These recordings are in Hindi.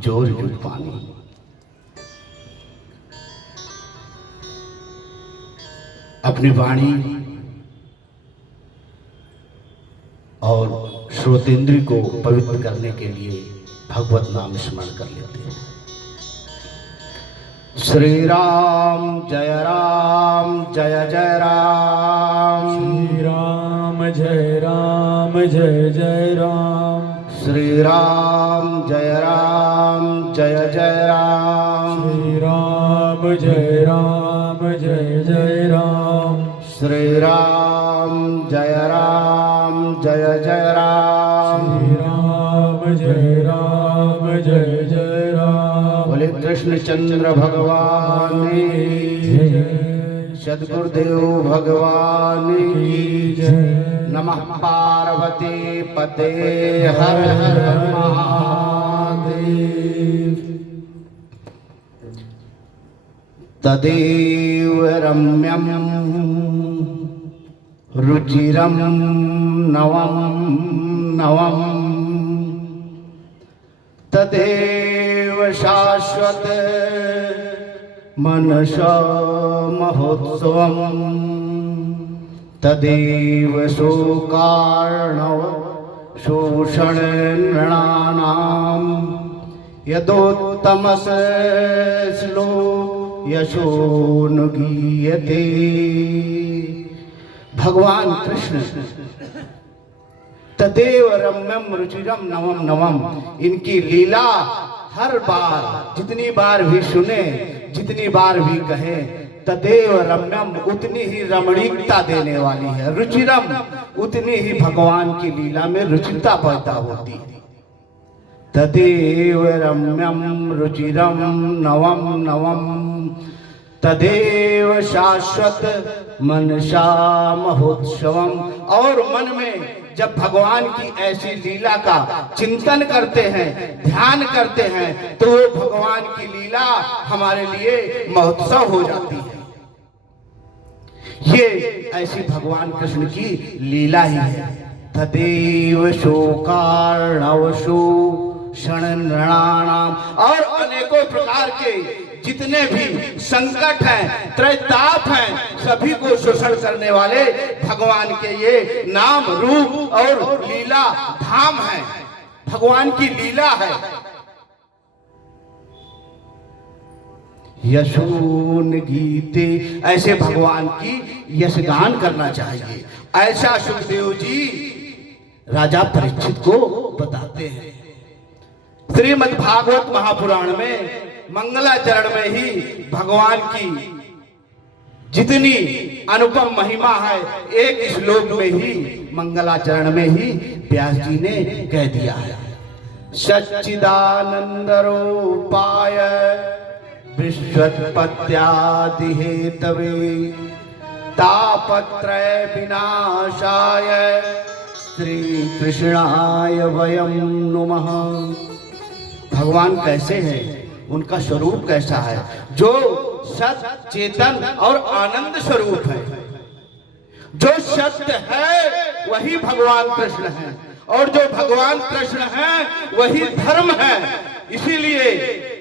जोर जुट पानी। अपनी वाणी और श्रोतेंद्र को पवित्र करने के लिए भगवत नाम स्मरण कर लेते हैं। श्री राम जय जय राम। श्री राम जय जय राम। श्री राम जय जय राम। श्री राम जय जय राम। श्री राम जय जय राम। श्री राम जय जय राम। बोले कृष्णचंद्र भगवान की जय। सद्गुरुदेव भगवान की जय। नमः पार्वती पते हर हर महादेव। तदेव रम्यं रुचिरं नवं तदेव शाश्वत मनसा महोत्सवम्। तदेव शोकार्णव शोषण नृणानां यदोत्तमस श्लोक यशोनुगीयते। भगवान कृष्ण तदेव रम्यम रुचिरम नवम। इनकी लीला हर बार जितनी बार भी सुने, जितनी बार भी कहे, तदेव रम्यम उतनी ही रमणीकता देने वाली है। रुचिरम उतनी ही भगवान की लीला में रुचिता पैदा होती है। तदेव रम्यम रुचिरम नवम तदेव शाश्वत मनसा महोत्सवम। और मन में जब भगवान की ऐसी लीला का चिंतन करते हैं, ध्यान करते हैं, तो वो भगवान की लीला हमारे लिए महोत्सव हो जाती है। ये ऐसी भगवान कृष्ण की लीला ही है। तदेव शोकार्णव शोषण नृणानाम। और अनेकों प्रकार के जितने भी संकट हैं, त्रैताप हैं, सभी को शोषण करने वाले भगवान के ये नाम रूप और लीला धाम है। भगवान की लीला है। यशोन गीते, ऐसे भगवान की यशगान करना चाहिए। ऐसा सुखदेव जी राजा परीक्षित को बताते हैं। श्रीमद् भागवत महापुराण में मंगलाचरण में ही भगवान की जितनी अनुपम महिमा है, एक श्लोक में ही मंगलाचरण में ही व्यास जी ने कह दिया है। सच्चिदानंद रूपाय विश्वोत्पत्त्यादि हेतवे तापत्रय विनाशाय श्री कृष्णाय वयं नमः। भगवान कैसे हैं, उनका स्वरूप कैसा है? जो सत चेतन और आनंद स्वरूप है। जो सत्य है वही भगवान कृष्ण है, और जो भगवान कृष्ण है वही धर्म है। इसीलिए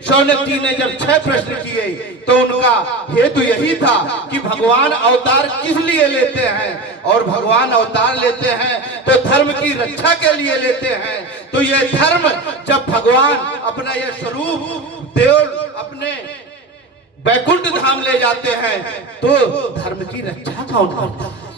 शौनक जी ने जब 6 प्रश्न किए तो उनका हेतु यही था कि भगवान अवतार किस लिए लेते हैं, और भगवान अवतार लेते हैं तो धर्म की रक्षा के लिए लेते हैं। तो ये धर्म जब भगवान अपना ये स्वरूप देव अपने वैकुंठ धाम ले जाते हैं तो धर्म की रक्षा कौन करता है?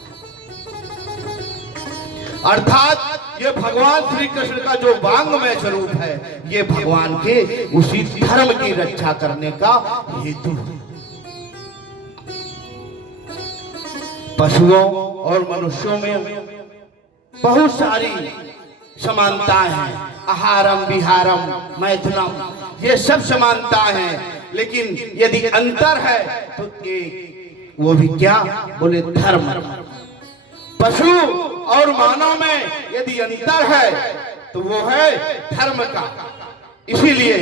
अर्थात ये भगवान श्री कृष्ण का जो वांगमय स्वरूप है, ये भगवान के उसी धर्म की रक्षा करने का हेतु है। पशुओं और मनुष्यों में बहुत सारी समानताएं हैं। आहारम विहारम मैथुनम, ये सब समानताएं हैं, लेकिन यदि अंतर है तो एक वो भी क्या बोले, धर्म। पशु और मानव में यदि अंतर है तो वो है धर्म का। इसीलिए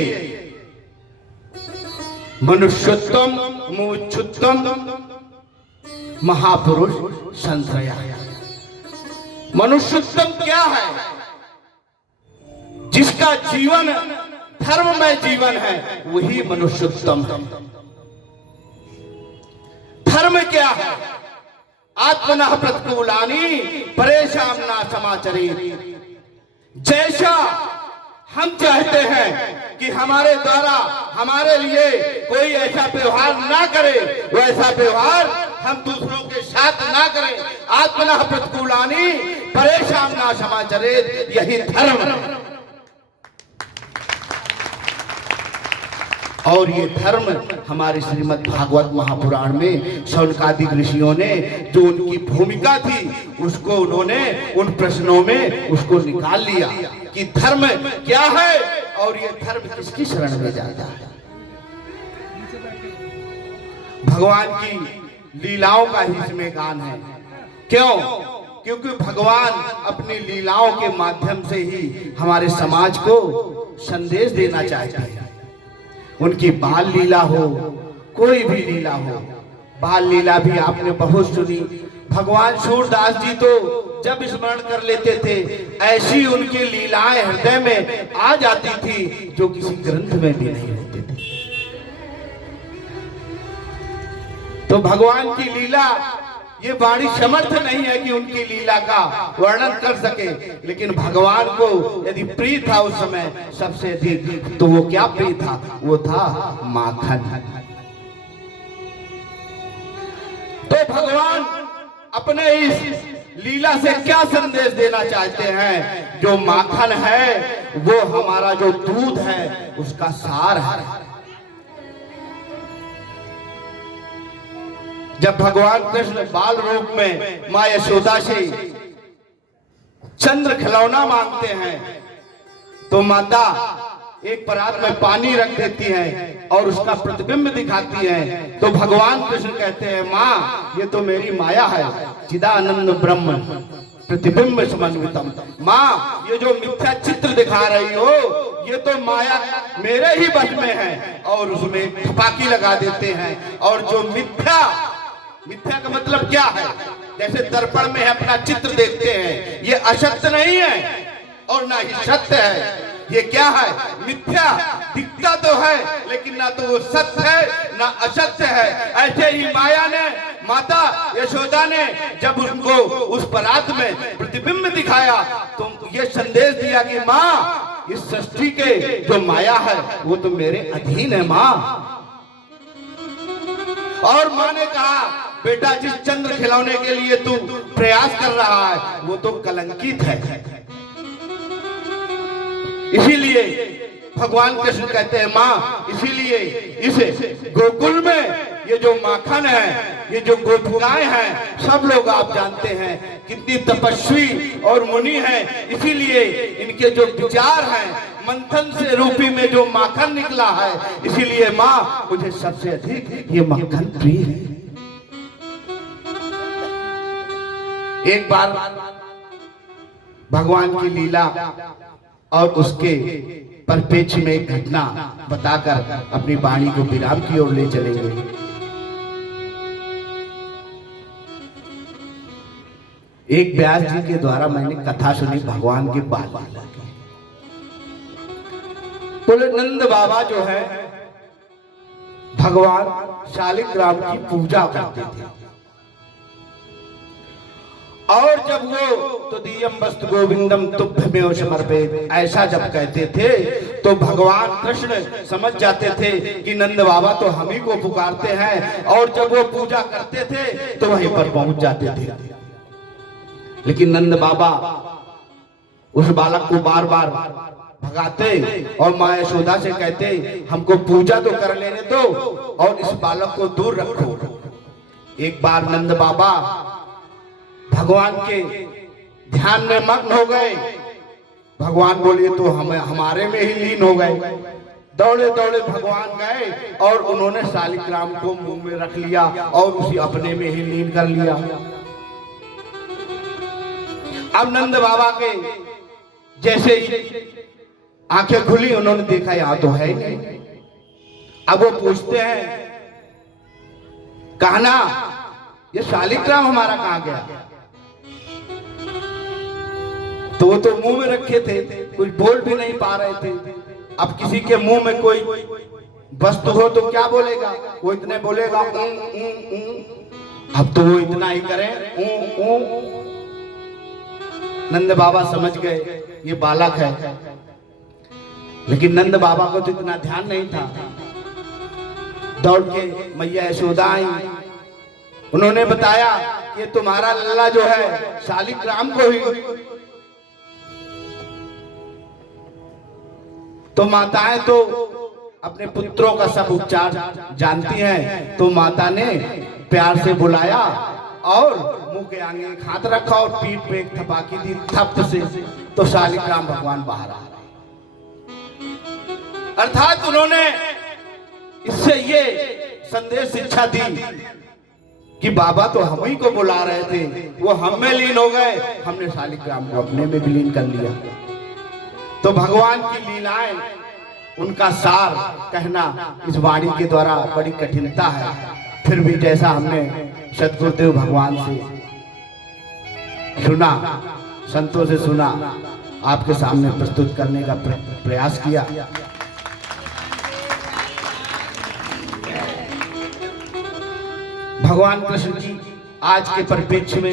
मनुष्योत्तम मुमुक्षुत्तम महापुरुष संश्रया। मनुष्योत्तम क्या है? जिसका जीवन धर्म में जीवन है वही मनुष्योत्तम। धर्म क्या है? आत्मनः प्रतिकूलानि परेशान ना समाचरे। जैसा हम चाहते हैं कि हमारे द्वारा हमारे लिए कोई ऐसा व्यवहार ना करे, वैसा व्यवहार हम दूसरों के साथ ना करें। आत्मनः प्रतिकूलानि परेशान ना समाचरे, यही धर्म है। और ये धर्म हमारे श्रीमद् भागवत महापुराण में शौनकादिक ऋषियों ने जो उनकी भूमिका थी उसको उन्होंने उन प्रश्नों में उसको निकाल लिया कि धर्म क्या है और ये धर्म किसकी शरण में जाता है। भगवान की लीलाओं का ही इसमें गान है। क्यों? क्योंकि भगवान अपनी लीलाओं के माध्यम से ही हमारे समाज को संदेश देना चाहते हैं। उनकी बाल लीला हो, कोई भी लीला हो, बाल लीला भी आपने बहुत सुनी। भगवान सूरदास जी तो जब स्मरण कर लेते थे ऐसी उनकी लीलाएं हृदय में आ जाती थी जो किसी ग्रंथ में भी नहीं होती थी। तो भगवान की लीला, ये वाणी समर्थ नहीं है कि उनकी लीला का वर्णन कर सके, लेकिन भगवान को यदि प्रिय था उस समय सबसे अधिक, तो वो क्या प्रिय था? वो था माखन। तो भगवान अपने इस लीला से क्या संदेश देना चाहते हैं? जो माखन है वो हमारा जो दूध है उसका सार है। जब भगवान कृष्ण बाल रूप में मां यशोदा से चंद्र खिलौना मांगते हैं तो माता एक परात में पानी रख देती है और उसका प्रतिबिंब दिखाती है। तो भगवान कृष्ण कहते हैं, माँ ये तो मेरी माया है, चिदानंद ब्रह्म प्रतिबिंब समन्वितम। माँ ये जो मिथ्या चित्र दिखा रही हो ये तो माया मेरे ही वश में है। और उसमें थपाकी लगा देते हैं। और जो मिथ्या का मतलब क्या है? जैसे दर्पण में अपना चित्र देखते हैं, ये असत्य नहीं है और ना ही सत्य है। ये क्या है? मिथ्या दिखता तो है लेकिन ना तो वो सत्य है ना असत्य है। ऐसे ही माया ने, माता यशोदा ने जब उनको उस परात में प्रतिबिंब दिखाया तो ये संदेश दिया कि माँ इस सृष्टि के जो माया है वो तो मेरे अधीन है माँ। और माँ ने कहा, बेटा जिस चंद्र खिलौने के लिए तू प्रयास कर रहा है वो तो कलंकित है। इसीलिए भगवान कृष्ण कहते हैं, माँ इसीलिए इस गोकुल में ये जो माखन है, ये जो गोपिकाएं हैं, सब लोग आप जानते हैं कितनी तपस्वी और मुनि हैं। इसीलिए इनके जो विचार हैं, मंथन से रूपी में जो माखन निकला है, इसीलिए माँ मुझे सबसे अधिक ये माखन प्रिय है। एक बार भगवान की लीला और उसके परिप्रेक्ष्य में एक घटना बताकर अपनी वाणी को विराम की ओर ले चलेंगे। एक व्यास जी के द्वारा मैंने कथा सुनी भगवान के बाल लीला की। बोले नंद बाबा जो है भगवान शालिग्राम की पूजा करते थे और जब वो तो दियम वस्तु गोविंदम तुभ्यमेव समर्पित ऐसा जब कहते थे तो भगवान कृष्ण समझ जाते थे कि नंद बाबा तो हम ही को पुकारते हैं। और जब वो पूजा करते थे तो वहीं पर पहुंच जाते थे। लेकिन नंद बाबा उस बालक को बार बार भगाते और माँ यशोदा से कहते, हमको पूजा तो कर लेने दो और इस बालक को दूर रखो। एक बार नंद बाबा भगवान के ध्यान में मग्न हो गए। भगवान बोले तो हमारे में ही लीन हो गए। दौड़े दौड़े भगवान गए और उन्होंने शालिग्राम को मुंह में रख लिया और उसे अपने में ही लीन कर लिया। अब नंद बाबा के जैसे ही आंखें खुली, उन्होंने देखा यहाँ तो है नहीं। अब वो पूछते हैं, कहना ये शालिग्राम हमारा कहाँ गया? तो वो तो मुंह में रखे थे, कुछ बोल भी नहीं पा रहे थे। अब किसी के मुंह में कोई वस्तु हो तो क्या बोलेगा? वो इतने बोलेगा अब तो वो इतना ही करें नंद बाबा समझ गए ये बालक है, लेकिन नंद बाबा को तो इतना ध्यान नहीं था। दौड़ के मैया यशोदा आई, उन्होंने बताया कि तुम्हारा लल्ला जो है शालिग्राम को ही। तो माताएं तो अपने पुत्रों का सब उपचार जानती हैं, तो माता ने प्यार से बुलाया और मुंह के आगे एक हाथ रखा और पीठ पे एक थपाकी दी थप से, तो शालिग्राम भगवान बाहर आ गए। अर्थात उन्होंने इससे ये संदेश शिक्षा दी कि बाबा तो हम ही को बुला रहे थे, वो हम में लीन हो गए, हमने शालिग्राम को अपने में विलीन कर लिया। तो भगवान की लीलाएं, उनका सार कहना इस वाणी के द्वारा बड़ी कठिनता है। फिर भी जैसा हमने सदगुरुदेव भगवान से सुना, संतों से सुना, आपके सामने प्रस्तुत करने का प्रयास किया। भगवान कृष्ण की आज के परिप्रेक्ष्य में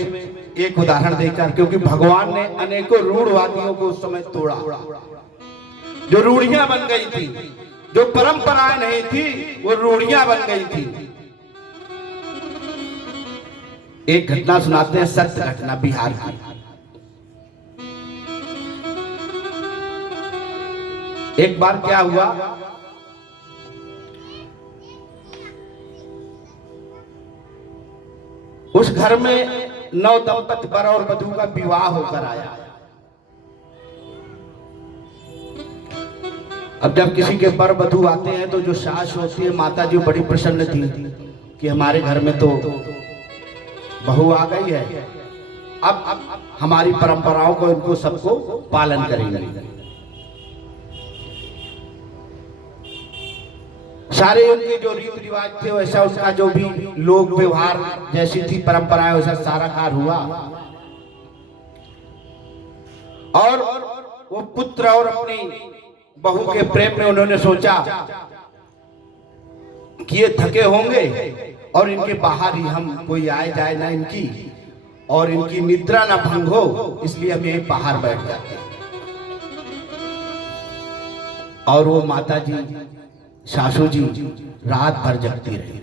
एक उदाहरण देकर, क्योंकि भगवान ने अनेकों रूढ़वादियों को उस समय तोड़ा, जो रूढ़ियां बन गई थी, जो परंपराएं नहीं थी वो रूढ़ियां बन गई थी। एक घटना सुनाते हैं, सत्य घटना बिहार की। एक बार क्या हुआ, उस घर में नव दंपति वर और वधू का विवाह होकर आया। अब जब किसी के वर वधू आते हैं तो जो सास होती है, माता जी बड़ी प्रसन्न थी कि हमारे घर में तो बहू आ गई है, अब हमारी परंपराओं को इनको सबको पालन करेंगे। सारे उनके जो रीति रिवाज थे वैसा उसका जो भी लोक व्यवहार जैसी थी परंपराएं वैसा सारा कार्य हुआ। और वो पुत्र और अपनी बहू के प्रेम में उन्होंने सोचा कि ये थके होंगे और इनके बाहर ही हम कोई आए जाए ना इनकी, और इनकी निद्रा ना भंग हो, इसलिए हम यहीं बाहर बैठ जाते हैं। और वो माता जी सासू जी रात भर जगती रही,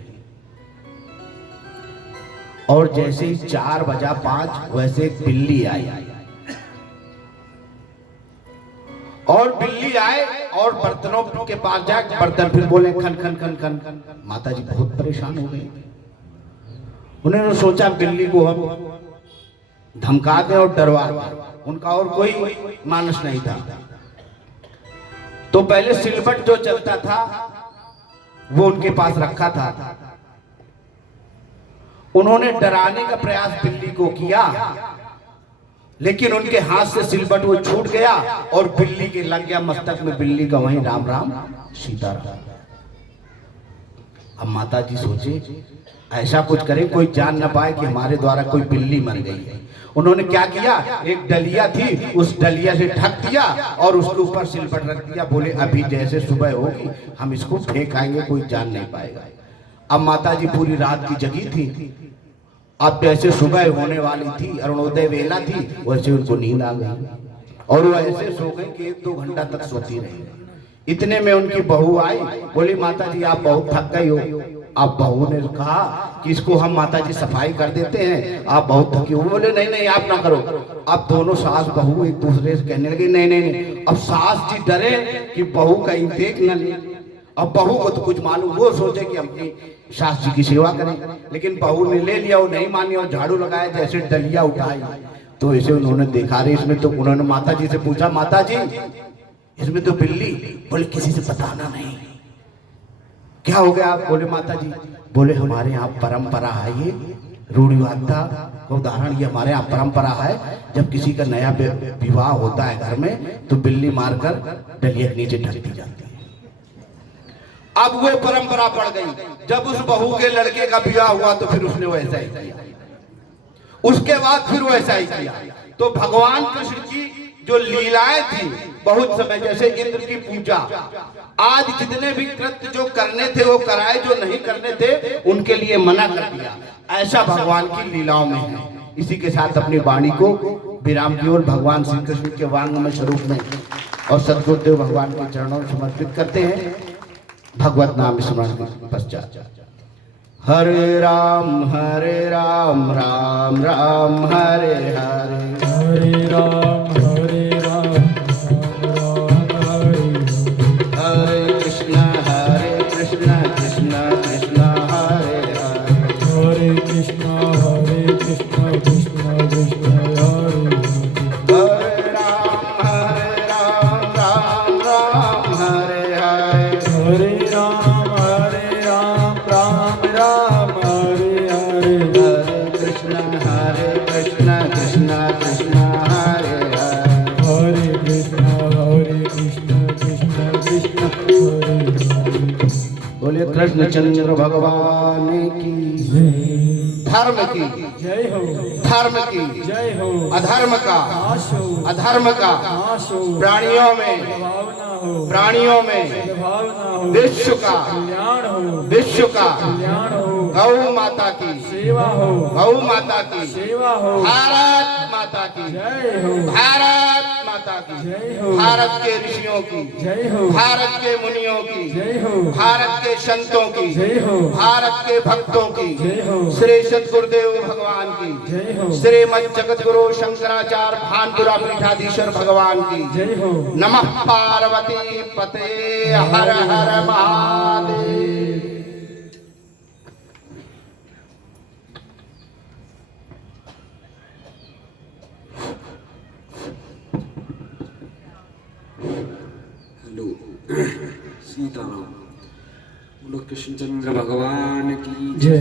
और जैसे ही 4 बजा 5 वैसे एक बिल्ली आई, और बिल्ली आए और बर्तनों के पास जाकर बर्तन फिर बोले खन खन खन खन। माता जी बहुत परेशान हो गई। उन्होंने सोचा बिल्ली को हम धमका दें और डरवा दें, उनका और कोई मानस नहीं था। तो पहले सिलबट जो चलता था वो उनके पास रखा था। उन्होंने डराने का प्रयास बिल्ली को किया, लेकिन उनके हाथ से सिलबट वो छूट गया और बिल्ली के लग गया मस्तक में। बिल्ली का वहीं राम राम सीता राम। अब माता जी सोचे ऐसा कुछ करें कोई जान न पाए कि हमारे द्वारा कोई बिल्ली मर गई है। उन्होंने क्या किया, एक डलिया थी उस डलिया से ढक दिया और उसके ऊपर सिलबट रख दिया। बोले अभी जैसे सुबह होगी हम इसको फेंक आएंगे, कोई जान नहीं पाएगा। अब माता जी पूरी रात की जगी थी। अब जैसे सुबह होने वाली थी, अरुणोदय वेला थी, वैसे उनको नींद आ गई और वो ऐसे सो गई कि 1-2 घंटा तक सोती रही। इतने में उनकी बहू आई, बोली माता जी आप बहुत थक गई हो। अब बहू ने कहा कि इसको हम माता जी सफाई कर देते हैं, आप बहुत थकी हो। बोले नहीं नहीं आप ना करो। अब दोनों सास बहू एक दूसरे से कहने लगे नहीं नहीं नहीं। अब सास जी डरे कि बहू कहीं देख न ले। अब बहू को तो कुछ मालूम, वो सोचे कि अपनी सास जी की सेवा करें, लेकिन बहू ने ले लिया, वो नहीं मानी और झाड़ू लगाया, जैसे डलिया उठाई तो ऐसे उन्होंने देखा रहे इसमें। तो उन्होंने माता जी से पूछा माता जी इसमें तो बिल्ली। बोले किसी से बताना नहीं। क्या हो गया आप? बोले माता जी, बोले हमारे यहाँ परंपरा है, ये रूढ़िवादिता का उदाहरण, ये हमारे यहाँ परंपरा है, जब किसी का नया विवाह होता है घर में तो बिल्ली मारकर डलिया के नीचे ढक दी जाती है। अब वो परंपरा पड़ गई। जब उस बहू के लड़के का विवाह हुआ तो फिर उसने वैसा ही किया, उसके बाद फिर वैसा ही किया। तो भगवान कृष्ण की जो लीलाएं थी बहुत समय, जैसे इंद्र की पूजा, आज जितने भी कृत्य जो करने थे वो कराए, जो नहीं करने थे उनके लिए मना कर दिया। ऐसा भगवान की लीलाओं में है। इसी के साथ अपनी वाणी को विराम की ओर भगवान श्री कृष्ण के वांगमय स्वरूप में और सद्गुरुदेव भगवान के चरणों में समर्पित करते हैं। भगवत नाम स्मरण के पश्चात हरे राम राम राम हरे हरे, हरे राम राम हरे हरे कृष्ण कृष्ण कृष्ण हरे हरे, हरे कृष्ण कृष्ण कृष्ण हरे हरे राम राम हरे हरे, हरे राम राम हरे हरे, हरे कृष्ण कृष्ण कृष्ण हरे हरे, हरे कृष्ण कृष्ण कृष्ण हरे हरे। बोले कृष्ण चंद्र भगवान की धर्म की जय हो, धर्म की जय हो, अधर्म का नाश हो, अधर्म का नाश हो, प्राणियों में भावना हो, प्राणियों में भावना हो, विश्व का कल्याण हो, विश्व का कल्याण हो, गौ माता की सेवा हो, गौ माता की सेवा हो, भारत माता की जय हो, भारत माता की जय हो, भारत के ऋषियों की जय हो, भारत के मुनियों की जय हो, भारत के संतों की जय हो, भारत के भक्तों की जय हो, श्री सद्गुरुदेव भगवान की जय हो, श्रीमद जगत गुरु शंकराचार्य भानपुरा पीठाधीश्वर भगवान की जय हो। नमः पार्वती पते हर हर महादेव। हेलो सीताराम। बोलो कृष्णचंद्र भगवान की जय।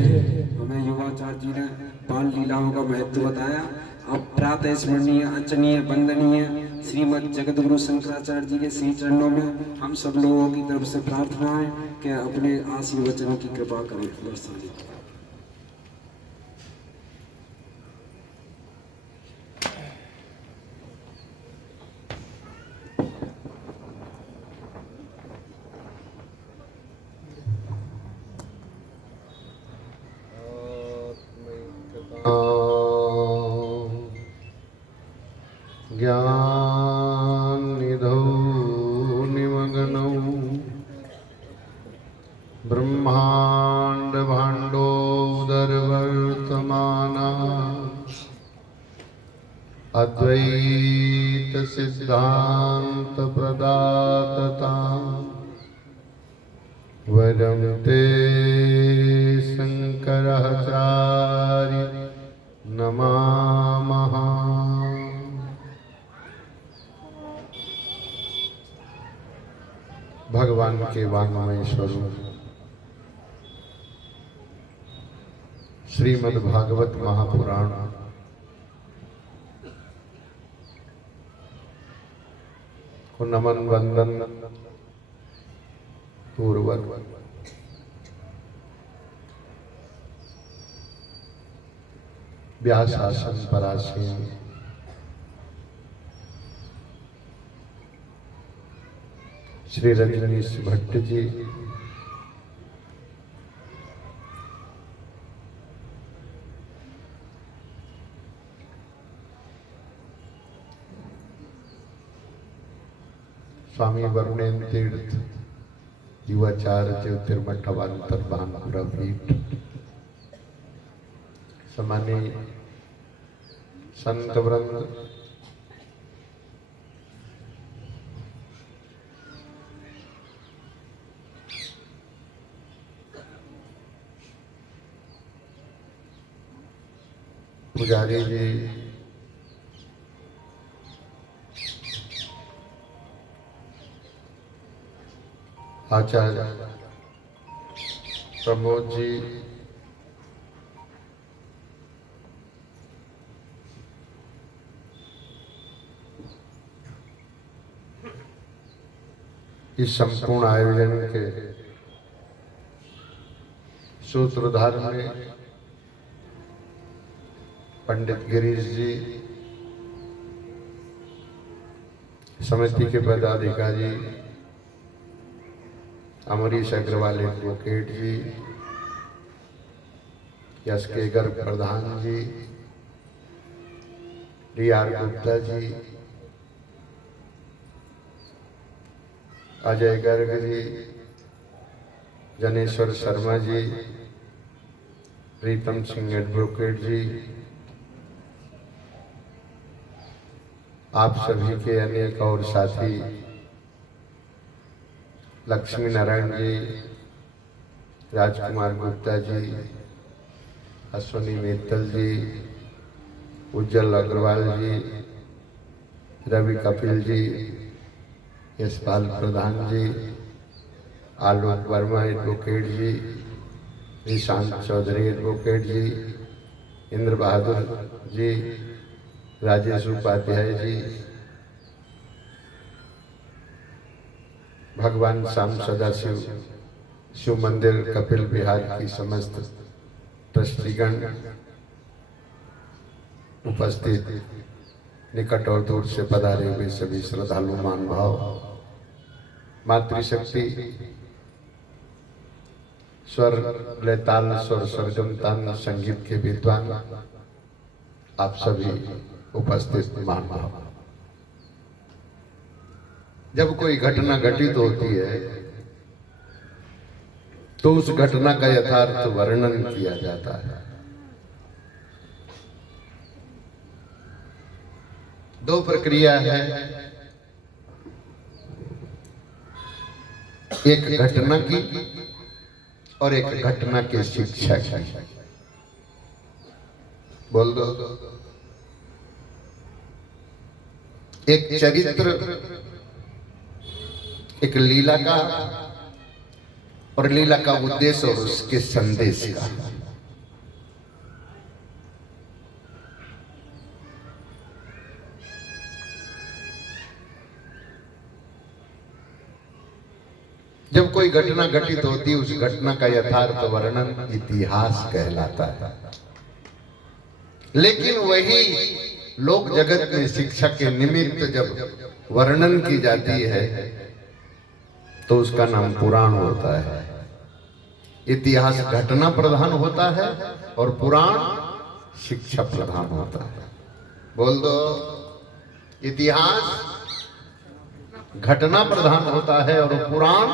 हमें युवाचार्य जी ने बाल लीलाओं का महत्व बताया। अब प्रातः स्मरणीय अचनीय वंदनीय श्रीमद जगतगुरु शंकराचार्य जी के श्री चरणों में हम सब लोगों की तरफ से प्रार्थना है कि अपने आशीर्वचनों की कृपा करें। वर्षा जी ज्ञाननिधौ निमग्नौ ब्रह्माण्डभाण्डोदरवर्तमाना अद्वैतसिद्धान्तप्रदातता वरं ते शङ्कराचार्य नमामः। भगवान के वांगमय स्वरूप श्रीमद् भागवत महापुराण को नमन वंदन पूर्वक व्यास आसन पर आसीन श्री रजनीश भट्ट जी, स्वामी वरुणेन्द्र तीर्थ युवाचार्य ज्योतिर्मठ अवान्तर भानपुरा पीठ, सम्मानीय संत वृंद, पुजारी जी, आचार्य प्रमोद जी, इस संपूर्ण आयोजन के सूत्रधार में पंडित गिरीश जी, समिति के पदाधिकारी अमरीश अग्रवाल एडवोकेट जी, यश के गर्ग प्रधान जी, डी.आर. गुप्ता जी, अजय गर्ग जी, जनेश्वर शर्मा जी, प्रीतम सिंह एडवोकेट जी, आप सभी के अनेक और साथी, लक्ष्मी नारायण जी, राजकुमार गुप्ता जी, अश्विनी मित्तल जी, उज्जवल अग्रवाल जी, रवि कपिल जी, यशपाल प्रधान जी, आलोक वर्मा एडवोकेट जी, ईशांत चौधरी एडवोकेट जी, इंद्र बहादुर जी, राजेश उपाध्याय जी, भगवान श्याम सदाशिव शिव मंदिर कपिल विहार की समस्त ट्रस्टीगण, उपस्थित निकट और दूर से पधारे हुए सभी श्रद्धालु मान भाव, मातृशक्ति स्वर लयताल स्वर सरगम तान संगीत के विद्वान, आप सभी उपस्थित मान भाव। जब कोई घटना घटित होती है तो उस घटना का यथार्थ वर्णन किया जाता है। दो प्रक्रिया है, एक घटना की और एक घटना के शिक्षा की। बोल दो। एक चरित्र, एक लीला का, और लीला का उद्देश्य और उसके संदेश का। जब कोई घटना घटित होती है उस घटना का यथार्थ वर्णन इतिहास कहलाता है। लेकिन वही लोक जगत में शिक्षा के निमित्त जब वर्णन की जाती है तो उसका नाम पुराण होता है। इतिहास घटना प्रधान होता है और पुराण शिक्षा प्रधान होता है। बोल दो। इतिहास घटना प्रधान होता है और पुराण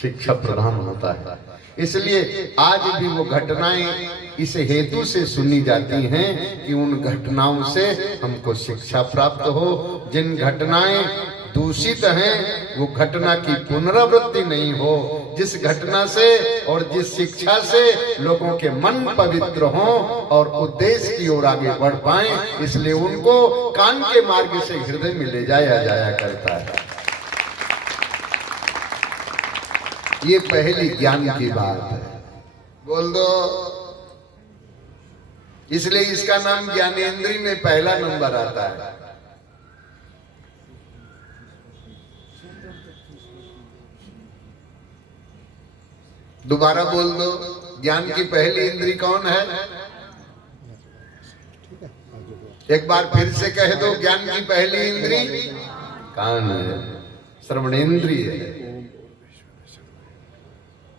शिक्षा प्रधान होता है। इसलिए आज भी वो घटनाएं इस हेतु से सुनी जाती हैं कि उन घटनाओं से हमको शिक्षा प्राप्त हो। जिन घटनाएं दूषित हैं वो घटना की पुनरावृत्ति नहीं हो। जिस घटना से और जिस शिक्षा से लोगों के मन पवित्र हों और उद्देश्य की ओर आगे बढ़ पाएं, इसलिए उनको कान के मार्ग से हृदय में ले जाया करता है। ये पहली ज्ञान की बात है। बोल दो। इसलिए इसका नाम ज्ञानेंद्रिय में पहला नंबर आता है। दोबारा बोल दो। ज्ञान की पहली इंद्री कौन है? एक बार फिर से कह दो। ज्ञान की पहली इंद्री कान है, श्रवणेंद्रिय है।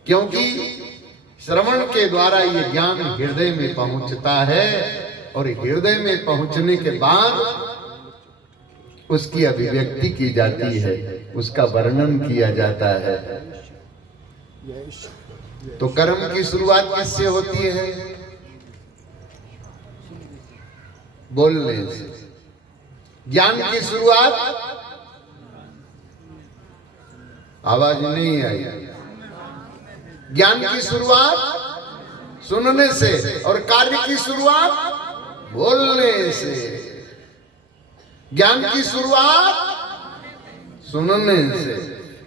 क्योंकि श्रवण के द्वारा ये ज्ञान हृदय में पहुंचता है और हृदय में पहुंचने के बाद उसकी अभिव्यक्ति की जाती है, उसका वर्णन किया जाता है। तो कर्म की शुरुआत किससे होती है? बोलने से। ज्ञान की शुरुआत, आवाज नहीं आई। ज्ञान की शुरुआत सुनने से और कार्य की शुरुआत बोलने से। ज्ञान की शुरुआत सुनने से,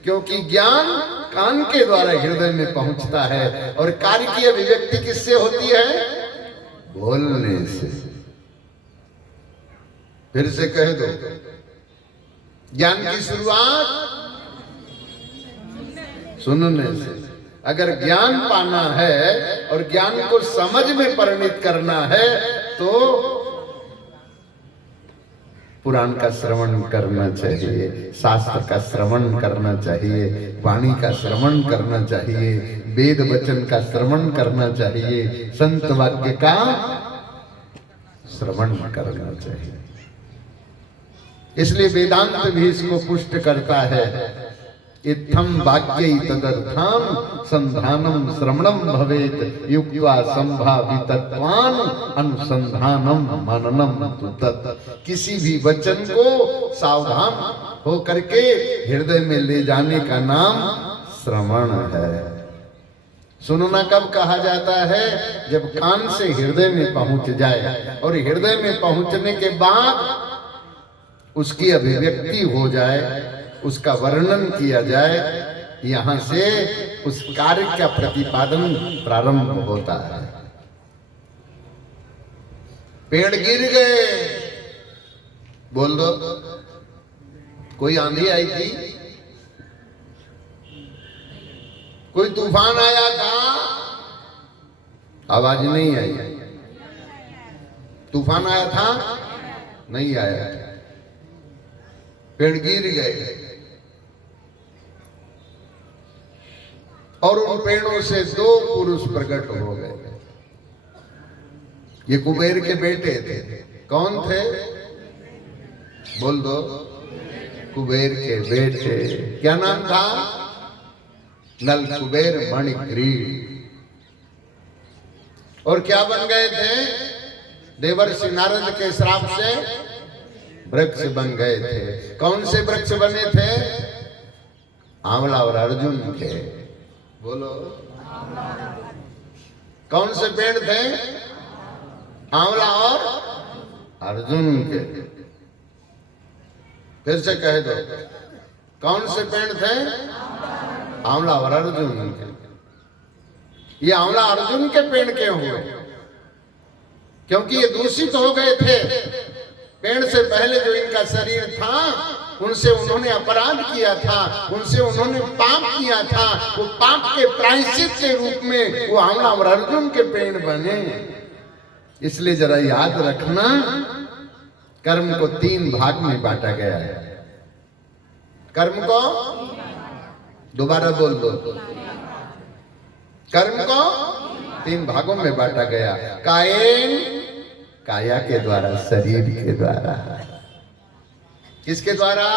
क्योंकि ज्ञान कान के द्वारा हृदय में पहुंचता है और कार्य की अभिव्यक्ति किससे होती है? बोलने से। फिर से कह दो। ज्ञान की शुरुआत सुनने से। अगर ज्ञान पाना है और ज्ञान को समझ में परिणित करना है तो पुराण का श्रवण करना चाहिए, शास्त्र का श्रवण करना चाहिए, वाणी का श्रवण करना चाहिए, वेद वचन का श्रवण करना चाहिए, संत वाक्य का श्रवण करना चाहिए। इसलिए वेदांत भी इसको पुष्ट करता है। इत्थम वाक्य तदर्थान संधानम श्रवणम भवेत युक्त्वा संभावितत्वान अनुसंधानम मननम तु तत्। किसी भी वचन को सावधान हो करके हृदय में ले जाने का नाम श्रवण है। सुनना कब कहा जाता है? जब कान से हृदय में पहुंच जाए और हृदय में पहुंचने के बाद उसकी अभिव्यक्ति हो जाए, उसका वर्णन किया जाए, यहां से उस कार्य का प्रतिपादन प्रारंभ होता है। पेड़ गिर गए, बोल दो। कोई आंधी आई थी, कोई तूफान आया था, आवाज नहीं आई। तूफान आया था? नहीं आया। पेड़ गिर गए और उन पेड़ों से दो पुरुष प्रकट हो गए। ये कुबेर के बेटे थे। कौन थे? बोल दो। कुबेर के बेटे। क्या नाम था? नल कुबेर मणिग्रीव। और क्या बन गए थे? देवर्षि नारद के श्राप से वृक्ष बन गए थे। कौन से वृक्ष बने थे? आंवला और अर्जुन के। बोलो। कौन से पेड़ थे? आंवला और अर्जुन के। फिर से कह दो। कौन से पेड़ थे? आंवला और अर्जुन के। ये आंवला अर्जुन के पेड़ क्यों हुए? क्योंकि ये दूषित हो गए थे। पेड़ से पहले जो इनका शरीर था, उनसे उन्होंने अपराध किया था, उनसे उन्होंने पाप किया था। वो पाप के प्रायश्चित के रूप में वो आंवला और अर्जुन के पेड़ बने। इसलिए जरा याद रखना, कर्म को 3 भाग में बांटा गया है। कर्म को दोबारा बोल दो। कर्म को 3 भागों में बांटा गया। कायेन, काया के द्वारा, शरीर के द्वारा। किसके द्वारा?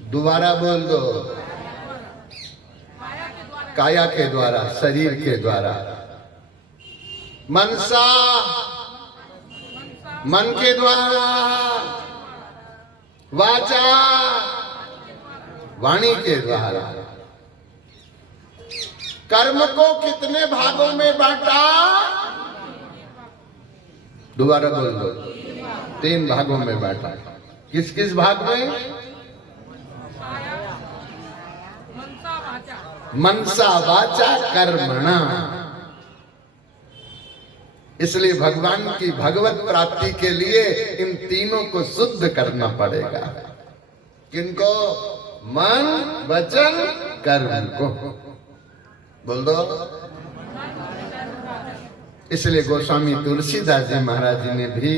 दोबारा बोल दो। काया के द्वारा, शरीर के द्वारा। मनसा, मन के द्वारा। वाचा, वाणी के द्वारा। कर्म को कितने भागों में बांटा? दोबारा बोल दो। 3 भागों में बांटा। किस किस भाग में? मनसा वाचा कर्मणा। इसलिए भगवान की भगवत प्राप्ति के लिए इन तीनों को शुद्ध करना पड़ेगा। किनको? मन, वचन, कर्म को। बोल दो। इसलिए गोस्वामी तुलसीदास जी महाराज जी ने भी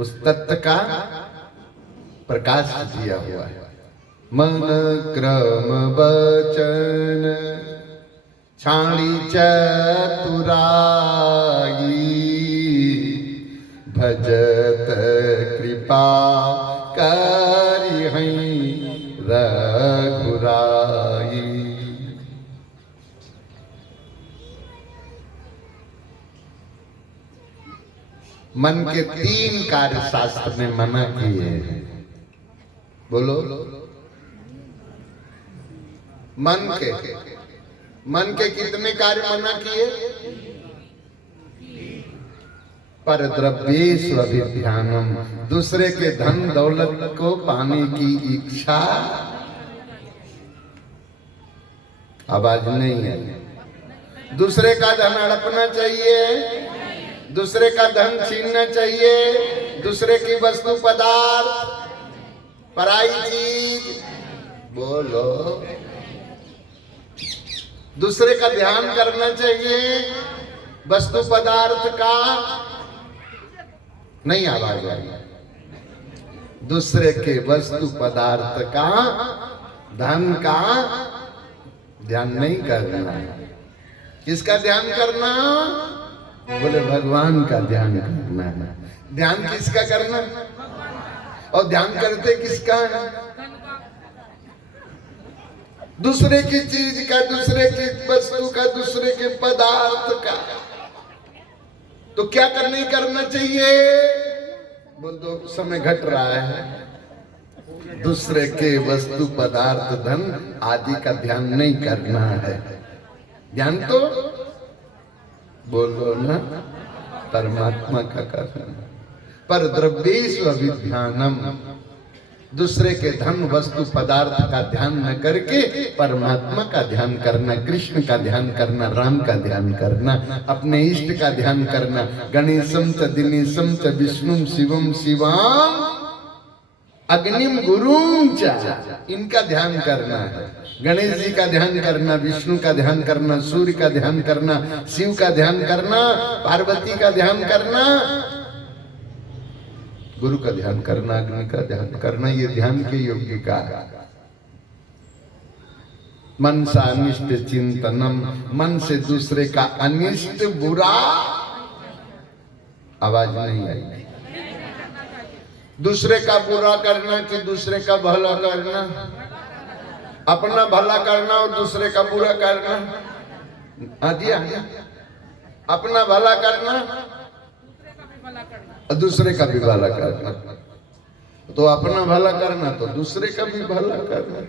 उस तत्व का प्रकाश दिया हुआ है। मन क्रम वचन छाणी चतुराई, भजत कृपा करिहै रघुराई। मन के 3 कार्य शास्त्र ने मना किए हैं। बोलो। मन के कितने कार्य मना किए? पर द्रव्येषु अभिध्यानम, दूसरे के धन दौलत को पाने की इच्छा। आवाज नहीं है। दूसरे का धन हड़पना चाहिए, दूसरे का धन छीनना चाहिए, दूसरे की वस्तु पदार्थ, पराई चीज। बोलो। दूसरे का ध्यान करना चाहिए, वस्तु पदार्थ का नहीं आवाज आई। दूसरे के वस्तु पदार्थ का, धन का ध्यान नहीं करना है। किसका ध्यान करना? बोले भगवान का ध्यान करना है। ध्यान किसका करना? और ध्यान करते किसका है? दूसरे की चीज का, दूसरे की वस्तु का, दूसरे के पदार्थ का। तो क्या नहीं करना चाहिए? बोल दो, समय घट रहा है। दूसरे के वस्तु पदार्थ धन आदि का ध्यान नहीं करना है। ध्यान तो बोलो ना, परमात्मा का करना। पर द्रव्येषु अभिध्यानम, दूसरे के धन वस्तु पदार्थ का ध्यान न करके परमात्मा का ध्यान करना, कृष्ण का ध्यान करना, राम का ध्यान करना, अपने इष्ट का ध्यान करना। गणेशम च दिनेशम च विष्णुम शिवम शिवाम अग्निम गुरुम च, इनका ध्यान करना है। गणेश जी का ध्यान करना, विष्णु का ध्यान करना, सूर्य का ध्यान करना, शिव का ध्यान करना, पार्वती का ध्यान करना, गुरु का ध्यान करना, अग्नि का ध्यान करना। ये ध्यान के योग्य का मन सा अनिष्ट चिंतनम, मन से दूसरे का अनिष्ट बुरा, आवाज नहीं आई। दूसरे का बुरा करना कि दूसरे का भला करना? अपना भला करना और दूसरे का बुरा करना। आदिया अपना भला करना और दूसरे का भी भला करना। तो अपना भला करना तो दूसरे का भी भला करना।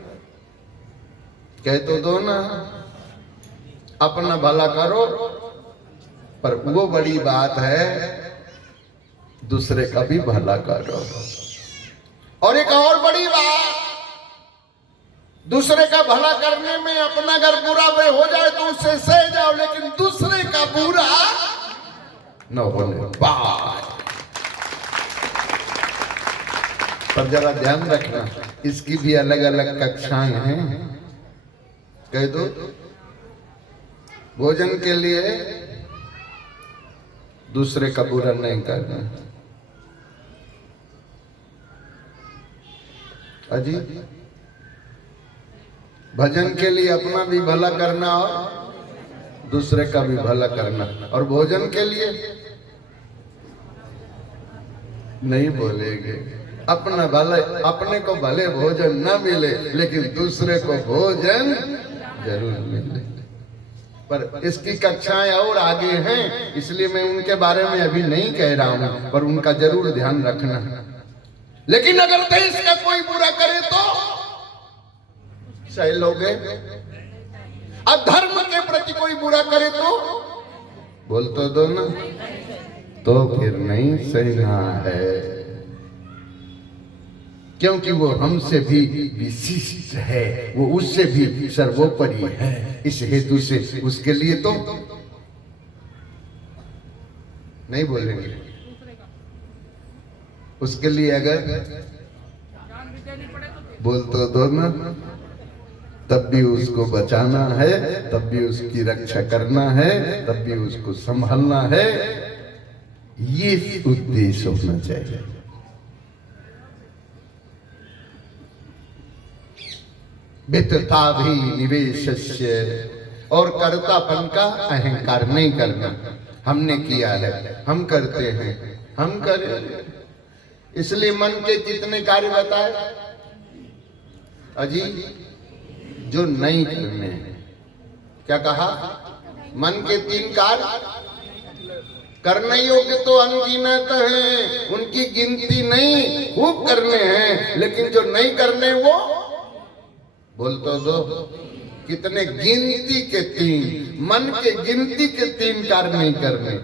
कह तो दो ना, अपना भला करो, पर वो बड़ी बात है दूसरे का भी भला करो। और एक और बड़ी बात, दूसरे का भला करने में अपना अगर बुरा वे हो जाए तो उससे सह जाओ, लेकिन दूसरे का बुरा न होने पाए। पर जरा ध्यान रखना, इसकी भी अलग अलग कक्षाएं हैं। कह दो, भोजन के लिए दूसरे का बुरा नहीं करना। अजी, भजन के लिए अपना भी भला करना और दूसरे का भी भला करना। और भोजन के लिए नहीं बोलेंगे, अपना भले, अपने को भले भोजन न मिले लेकिन दूसरे को भोजन जरूर मिले। पर इसकी कक्षाएं और आगे हैं, इसलिए मैं उनके बारे में अभी नहीं कह रहा हूं, पर उनका जरूर ध्यान रखना। लेकिन अगर देश का कोई बुरा करे तो सह लोगे, अब धर्म के प्रति कोई बुरा करे तो बोल तो दो ना, तो फिर नहीं सहना है, क्योंकि वो हमसे भी विशिष्ट है, वो उससे भी सर्वोपरि है। इस हेतु से उसके लिए तो नहीं बोलेंगे। उसके लिए अगर बोल तो दो ना, तब भी उसको बचाना है, तब भी उसकी रक्षा करना है, तब भी उसको संभालना है। ये उद्देश्य होना चाहिए। वित्तता भी निवेशस्य, और कर्तापन का अहंकार नहीं करना। हमने किया है, हम करते हैं, हम करें। इसलिए मन के कितने कार्य बताए अजी, जो नहीं करने हैं। क्या कहा? मन के 3 कार्य करने योग्य तो अनगिनत हैं, उनकी गिनती नहीं, खूब करने हैं, लेकिन जो नहीं करने वो बोल तो दो, कितने? गिनती के 3, मन के गिनती के 3 कार्य नहीं करने।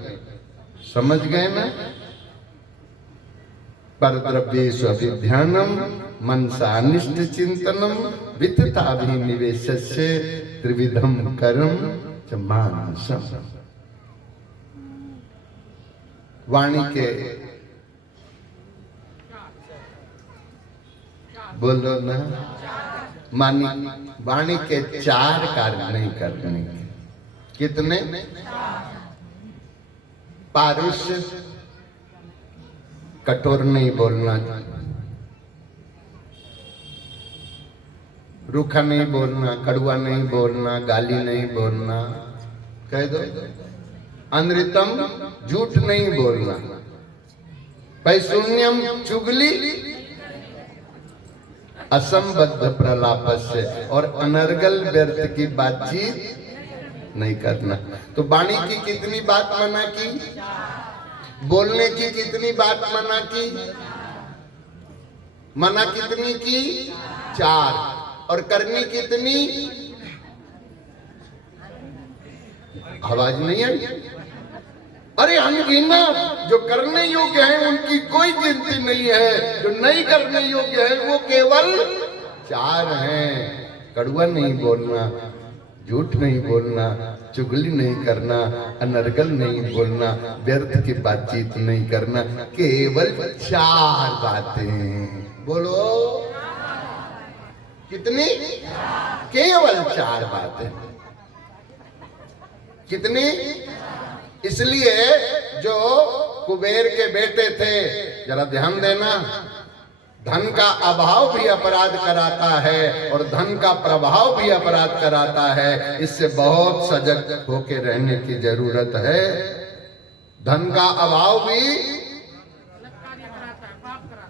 समझ गए ना? पर द्रव्येषु अभिध्यानम, मनसा अनिष्ट चिंतनम, वित्ताभिनिवेशस्य, त्रिविधम कर्म च मानसम। वाणी के बोलो ना, मानी वाणी के 4 कार्य नहीं करने। कितने? पारुष्य, कठोर नहीं बोलना, रूखा नहीं बोलना, कड़वा नहीं बोलना, गाली नहीं बोलना, कह दो अनृतम झूठ नहीं बोलना, पैशून्यम चुगली, असंबद्ध प्रलापस्य, और अनर्गल व्यर्थ की बातचीत नहीं करना। तो वाणी की कितनी बात मना की, बोलने की कितनी बात मना की, मना कितनी की, 4, और करनी कितनी, आवाज नहीं आई, अरे अनगिनत। जो करने योग्य है उनकी कोई गिनती नहीं है, जो नहीं करने योग्य है वो केवल 4 हैं। कड़वा नहीं बोलना, झूठ नहीं बोलना, चुगली नहीं करना, अनर्गल नहीं बोलना, व्यर्थ की बातचीत नहीं करना, केवल 4 बातें। बोलो कितनी, केवल 4 बातें। कितनी, इसलिए जो कुबेर के बेटे थे, जरा ध्यान देना, धन का अभाव भी अपराध कराता है और धन का प्रभाव भी अपराध कराता है। इससे बहुत सजग होके रहने की जरूरत है। धन का अभाव भी,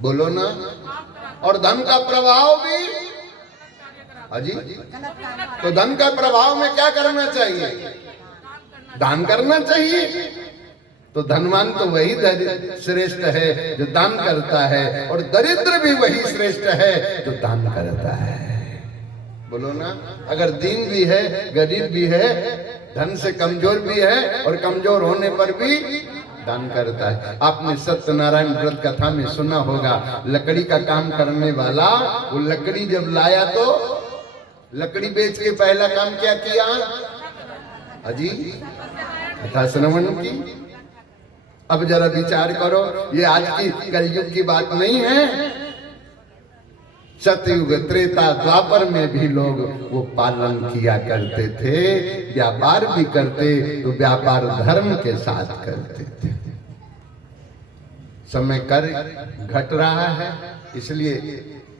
बोलो ना, और धन का प्रभाव भी, हाजी। तो धन का प्रभाव में क्या करना चाहिए, दान करना चाहिए। तो धनवान तो वही श्रेष्ठ है जो दान करता है, और दरिद्र भी वही श्रेष्ठ है जो दान करता है। बोलो ना, अगर दीन भी है, गरीब भी है, धन से कमजोर भी है, और कमजोर होने पर भी दान करता है। आपने सत्यनारायण व्रत कथा में सुना होगा, लकड़ी का काम करने वाला, वो लकड़ी जब लाया तो लकड़ी बेच के पहला काम क्या किया, अजी कथा श्रवण की। अब जरा विचार करो, ये आज की कलयुग की बात नहीं है। सतयुग, त्रेता, द्वापर में भी लोग वो पालन किया करते थे। व्यापार भी करते तो व्यापार धर्म के साथ करते थे। समय कर घट रहा है, इसलिए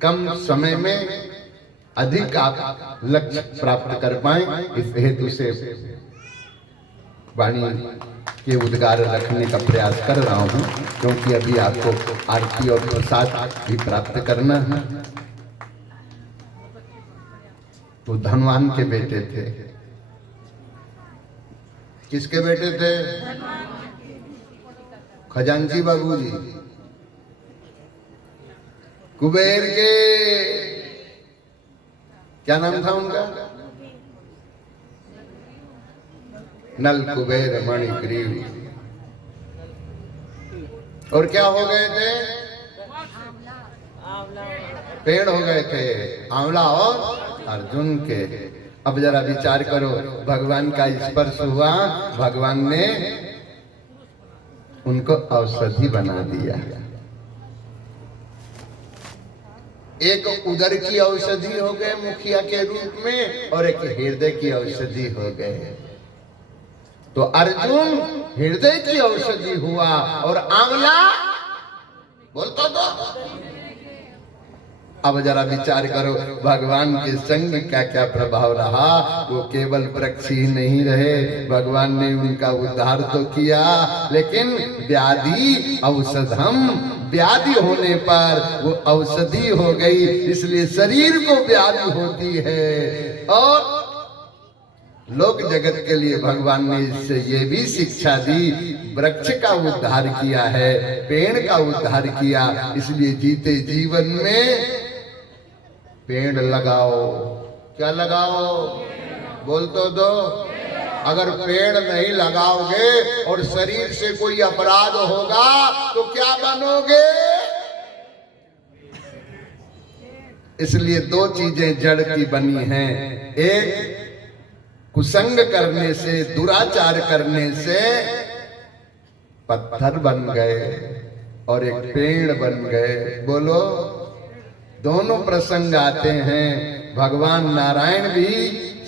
कम समय में अधिक आप लक्ष्य प्राप्त कर पाए, इस हेतु से वाणी के उद्गार रखने का प्रयास कर रहा हूं, क्योंकि अभी आपको आरती और प्रसाद भी प्राप्त करना है। तो धनवान के बेटे थे। किसके बेटे थे, खजांची बाबूजी, कुबेर के, क्या नाम था उनका, नल कुबेर मणिग्रीव। और क्या हो गए थे, पेड़ हो गए थे, आंवला और अर्जुन के। अब जरा विचार करो, भगवान का स्पर्श हुआ, भगवान ने उनको औषधि बना दिया। एक उदर की औषधि हो गए मुखिया के रूप में, और एक हृदय की औषधि हो गए। तो अर्जुन हृदय की औषधि हुआ, और आंवला बोलतो तो। अब जरा विचार करो, भगवान के संग क्या क्या प्रभाव रहा। वो केवल वृक्ष ही नहीं रहे, भगवान ने उनका उद्धार तो किया, लेकिन व्याधि औषधम, व्याधि होने पर वो औषधि हो गई। इसलिए शरीर को व्याधि होती है, और लोक जगत के लिए भगवान ने इससे ये भी शिक्षा दी, वृक्ष का उद्धार किया है, पेड़ का उद्धार किया। इसलिए जीते जीवन में पेड़ लगाओ। क्या लगाओ, बोल तो दो। अगर पेड़ नहीं लगाओगे और शरीर से कोई अपराध होगा तो क्या बनोगे। इसलिए 2 चीजें जड़ की बनी हैं, एक कुसंग करने से, दुराचार करने से पत्थर बन गए, और एक पेड़ बन गए। बोलो, दोनों प्रसंग आते हैं। भगवान नारायण भी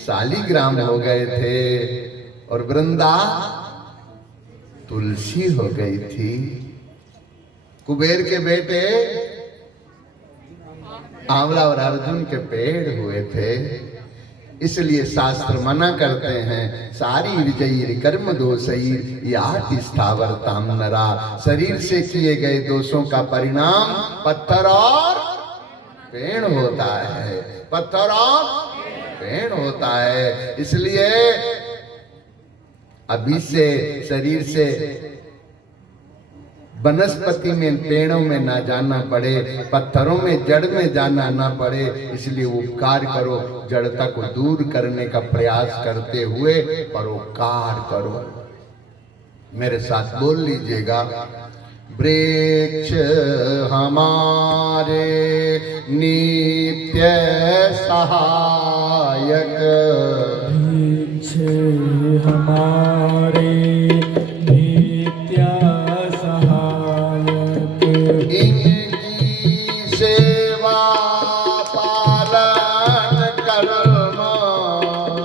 शालिग्राम हो गए थे, और वृंदा तुलसी हो गई थी। कुबेर के बेटे आंवला और अर्जुन के पेड़ हुए थे। इसलिए शास्त्र मना करते हैं, सारी विजयी कर्म दोषई याति स्थावर ताम नरा। शरीर से किए गए दोषों का परिणाम पत्थर और पेड़ होता है, पत्थर और पेड़ होता है। इसलिए अभी से शरीर से वनस्पति में, पेड़ों में ना जाना पड़े, पत्थरों में, जड़ में जाना ना पड़े। इसलिए उपकार करो, जड़ता को दूर करने का प्रयास करते हुए परोपकार करो। मेरे साथ बोल लीजिएगा, वृक्ष हमारे नित्य सहायक, वृक्ष हमारे नित्य सहायक, इनकी सेवा पालन करना,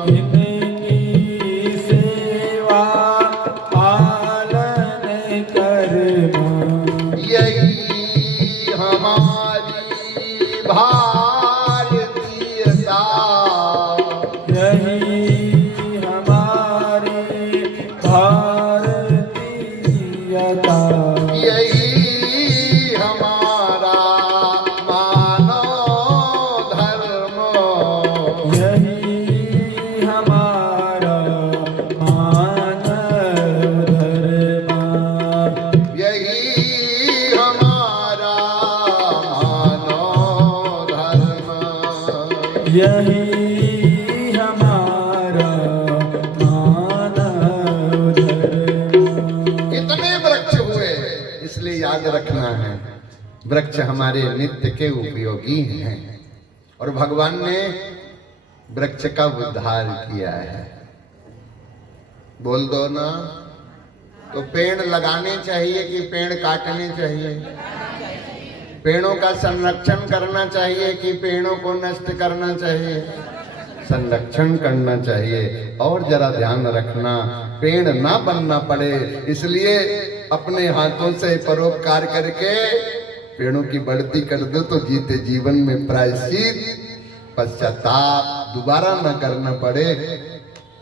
इनकी सेवा पालन करना, यही हमारी भारतीयता, यही हमारी भारतीयता, यही हमारा मानव धर्म, यही हमारा मानव धर्म, यही हमारा मानव धर्म। यही हमारा मानव धर्म। कितने वृक्ष हुए, इसलिए याद रखना है, वृक्ष हमारे नित्य के उपयोगी हैं और भगवान ने वृक्ष का उद्धार किया है। बोल दो ना। तो पेड़ लगाने चाहिए कि पेड़ काटने चाहिए? पेड़ों का संरक्षण करना चाहिए कि पेड़ों को नष्ट करना चाहिए? संरक्षण करना चाहिए। और जरा ध्यान रखना, पेड़ ना बनना पड़े, इसलिए अपने हाथों से परोपकार करके पेड़ों की बढ़ती कर दो, तो जीते जीवन में प्रायश्चित, पश्चाताप दोबारा न करना पड़े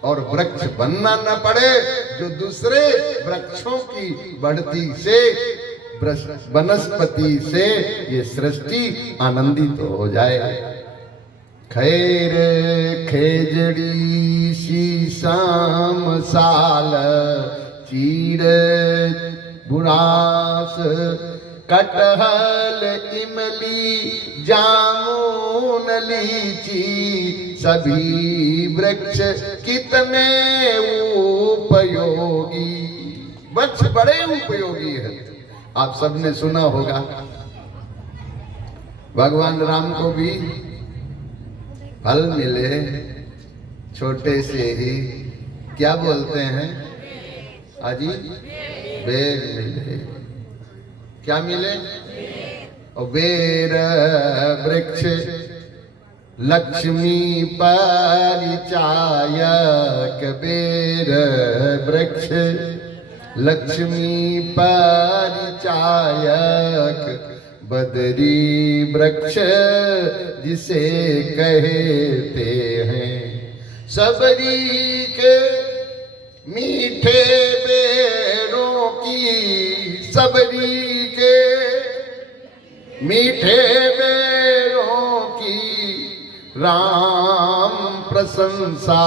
और वृक्ष बनना न पड़े, जो दूसरे वृक्षों की बढ़ती से, वनस्पति से ये सृष्टि आनंदित हो जाए। खैर खेजड़ी शीशम साल चीड़ बुरास कटहल इमली जामुन लीची, सभी वृक्ष कितने उपयोगी। वृक्ष बड़े उपयोगी है। आप सबने सुना होगा, भगवान राम को भी फल मिले छोटे से ही, क्या बोलते हैं अजी? बेर मिले। क्या मिले? और बेर वृक्ष लक्ष्मी परिचायक, बेर वृक्ष लक्ष्मी परिचायक, बदरी वृक्ष जिसे कहते हैं। सबरी के मीठे बेरों की, सबरी के मीठे बेरों की राम प्रशंसा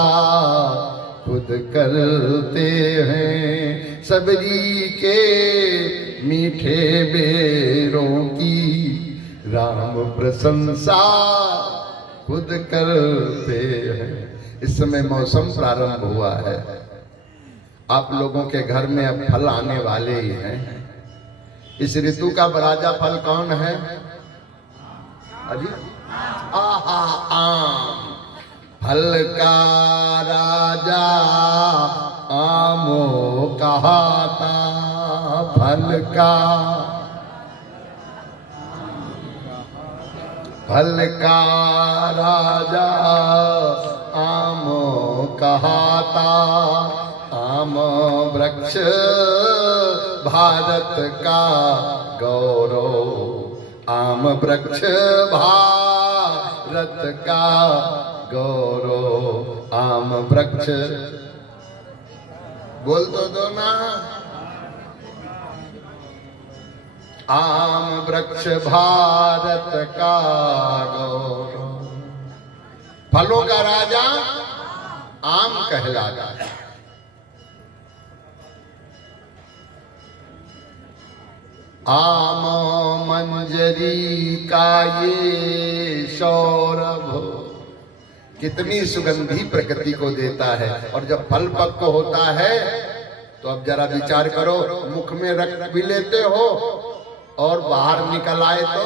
खुद करते हैं। सबरी के मीठे बेरों की राम प्रशंसा खुद करते हैं। इस समय मौसम प्रारंभ हुआ है, आप लोगों के घर में अब फल आने वाले ही हैं। इस ऋतु का राजा फल कौन है? अजी आहा, आम। फल का राजा आमो कहाता, फल का राजा आमो कहाता। आम वृक्ष भारत का गौरव, आम वृक्ष भारत का गौरव, आम वृक्ष। बोल तो दो ना, आम वृक्ष भारत का गौरव। फलों का राजा आम कहलाता है। आम मंजरी का ये सौरभ, कितनी सुगंधी प्रकृति को देता है। और जब फल पक्व होता है तो अब जरा विचार करो, मुख में रख भी लेते हो और बाहर निकल आए तो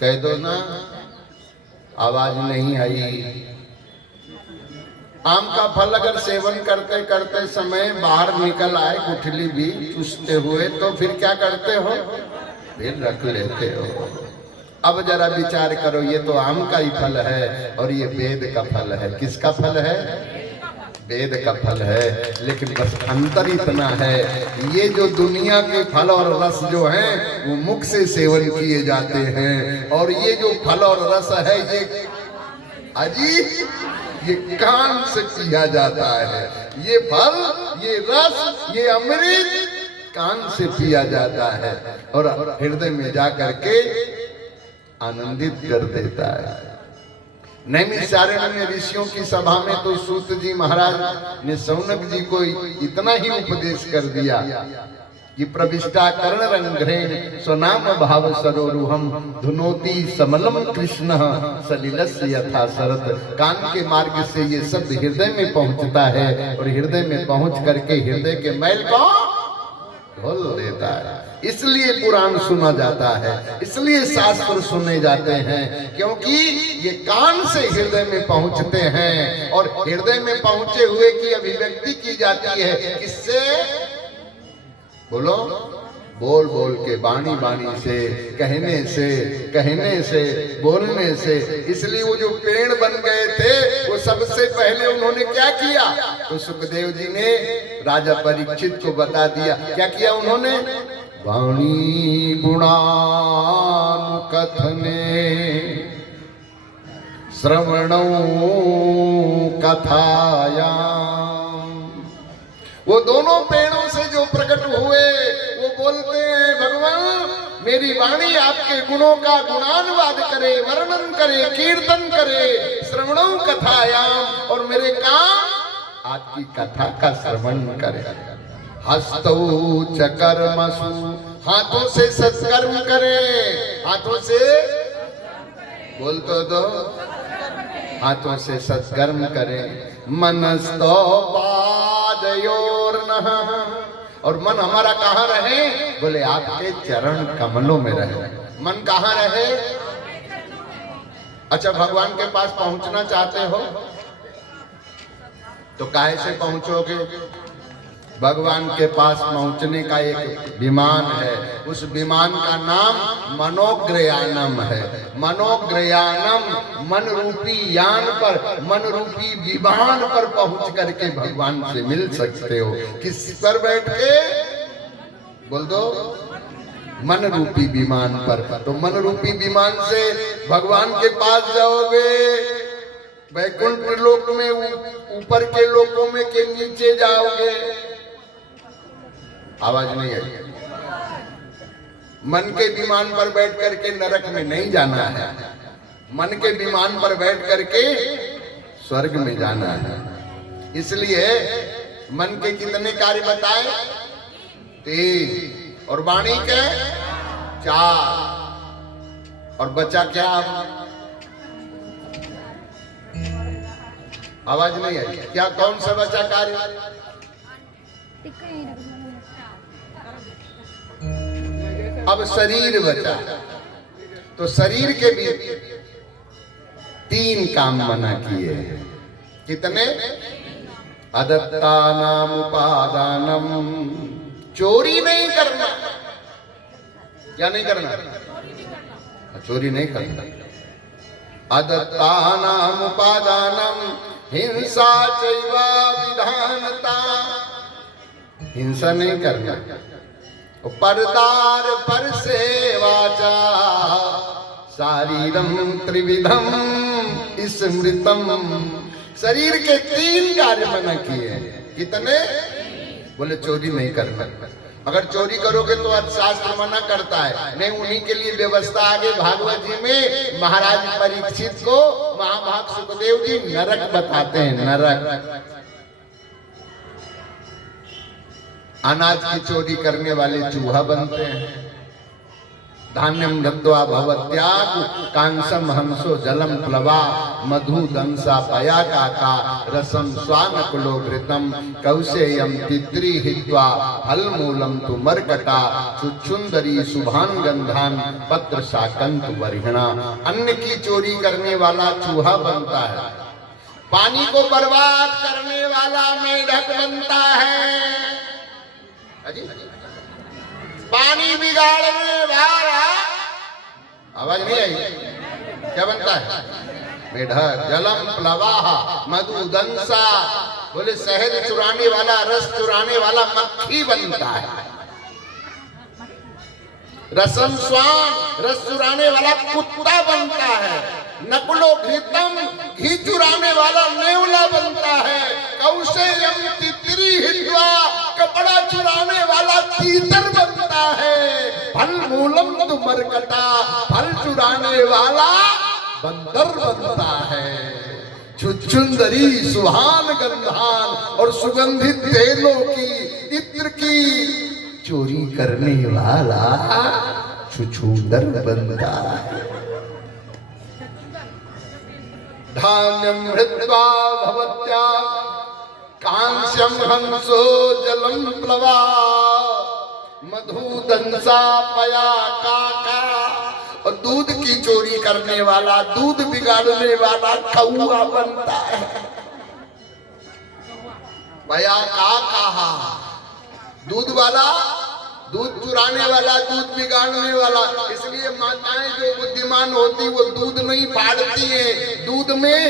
कह दो ना, आवाज नहीं आई। आम का फल अगर सेवन करते करते समय बाहर निकल आए, गुठली भी चूसते हुए, तो फिर क्या करते हो? फिर रख लेते हो। अब जरा विचार करो, ये तो आम का ही फल है और ये वेद का फल है। किसका फल है? वेद का फल है। लेकिन बस अंतर इतना है, ये जो दुनिया के फल और रस जो हैं वो मुख से सेवन किए जाते हैं, और ये जो फल और रस है ये अजी ये कान से पिया जाता है। ये फल, ये रस, ये अमृत कान से पिया जाता है और हृदय में जा करके आनंदित कर देता है। नैमिषारण्य में ऋषियों की सभा में तो सूत जी महाराज ने शौनक जी को इतना ही उपदेश कर दिया कि प्रविष्टा कर्ण रंध्रेण स्वनाम भाव सरोरुहम धुनोति समलम कृष्ण सलिलस्य यथा शरत। कान के मार्ग से ये सब हृदय में पहुंचता है और हृदय में पहुंच करके हृदय के मैल को धुल देता है। इसलिए पुराण सुना जाता है, इसलिए शास्त्र सुने जाते हैं, क्योंकि ये कान से हृदय में पहुंचते हैं और हृदय में पहुंचे हुए की अभिव्यक्ति की जाती है। किससे? बोलो, बोल बोल के, बाणी बाणी से, कहने से, बोलने से। इसलिए वो जो पेड़ बन गए थे वो सबसे पहले उन्होंने क्या किया? तो सुखदेव जी ने राजा परीक्षित को बता दिया। क्या किया उन्होंने? वाणी गुणानुकथने श्रवणौ कथायाम। वो दोनों पेड़ों से जो प्रकट हुए वो बोलते हैं, भगवान मेरी वाणी आपके गुणों का गुणानुवाद करे, वर्णन करे, कीर्तन करे, श्रवणौ कथायाम, और मेरे कान आपकी कथा का श्रवण करे। हस्तौ च कर्मसु, हाथों से सत्कर्म करे। हाथों से बोल तो दो, हाथों से सत्कर्म करे। मनस्तो पादयोर्नः, और मन हमारा कहाँ रहे? बोले आपके चरण कमलों में रहे। मन कहाँ रहे? अच्छा, भगवान के पास पहुंचना चाहते हो तो काहे से पहुंचोगे? भगवान के पास पहुंचने का एक विमान है, उस विमान का नाम मनोग्रयानम है। मनोग्रयानम, मन रूपी यान पर, मन रूपी विमान पर पहुंच करके भगवान से मिल सकते हो। किस पर बैठ के? बोल दो, मन रूपी विमान पर। तो मन रूपी विमान से भगवान के पास जाओगे, वैकुंठ लोक में, ऊपर के लोकों में के नीचे जाओगे। आवाज नहीं आई। मन के विमान पर बैठ करके नरक में नहीं जाना है, मन के विमान पर बैठ करके स्वर्ग में जाना है। इसलिए मन के कितने कार्य बताए? 3, और वाणी के 4, और बचा क्या? आवाज नहीं आई। क्या, कौन सा बचा कार्य? अब शरीर बचा। तो शरीर के भी 3 काम मना किए। कितने? अदत्तानाम उपादानम, चोरी नहीं करना। क्या नहीं करना? चोरी नहीं करना। अदत्तानाम उपादानम हिंसा चैव विधानता, हिंसा नहीं करना। परदार पर से वाचा शारीरम त्रिविधम स्मृतम। शरीर के 3 कार्य मना किए। कितने? बोले चोरी नहीं करना। अगर चोरी करोगे तो अर्थशास्त्र मना करता है। नहीं, उन्हीं के लिए व्यवस्था आगे भागवत जी में महाराज परीक्षित को महाभाग सुखदेव जी नरक बताते हैं। नरक अनाज की चोरी करने वाले चूहा बनते हैं। धान्यम दत्वा भवत्याग कांसम हंसो जलम प्लवा मधु दंसा पया काका रसम स्वानकुलो घृतम कौशेयम तिद्री हित्वा फलमूलम तु मरकटा सुच्छुंदरी सुभान गंधान पत्र शाकंत वर्हिणा। अन्न की चोरी करने वाला चूहा बनता है। पानी को बर्बाद करने वाला मेढक बनता है। पानी बिगाड़ने वाला, आवाज नहीं आई, क्या बनता है? मेढक। जलम प्लवाह मधु दंसा, बोले शहद चुराने वाला, रस चुराने वाला मक्खी बनता है। रसम स्वान, रस चुराने वाला कुत्ता बनता है। नकुलो घृतम, घी चुराने वाला नेवला बनता है। कौशेयम तितरी हित्वा, कपड़ा चुराने वाला तीतर बनता है। फल मूलम तु मरकटा, फल चुराने वाला बंदर बनता है। छुछुंदरी सुहान गंधान, और सुगंधित तेलों की, इत्र की चोरी करने वाला छुछुंदर बनता है। धान्यम हृत्वा भवत्या कांस्यम हंसो जलम प्लवा मधु दंसा पया काका, और दूध की चोरी करने वाला, दूध बिगाड़ने वाला कौआ बनता है। पया काका, दूध वाला, दूध चुराने वाला, दूध बिगाड़ने वाला। इसलिए माताएं जो बुद्धिमान होती वो दूध नहीं फाड़ती हैं, दूध में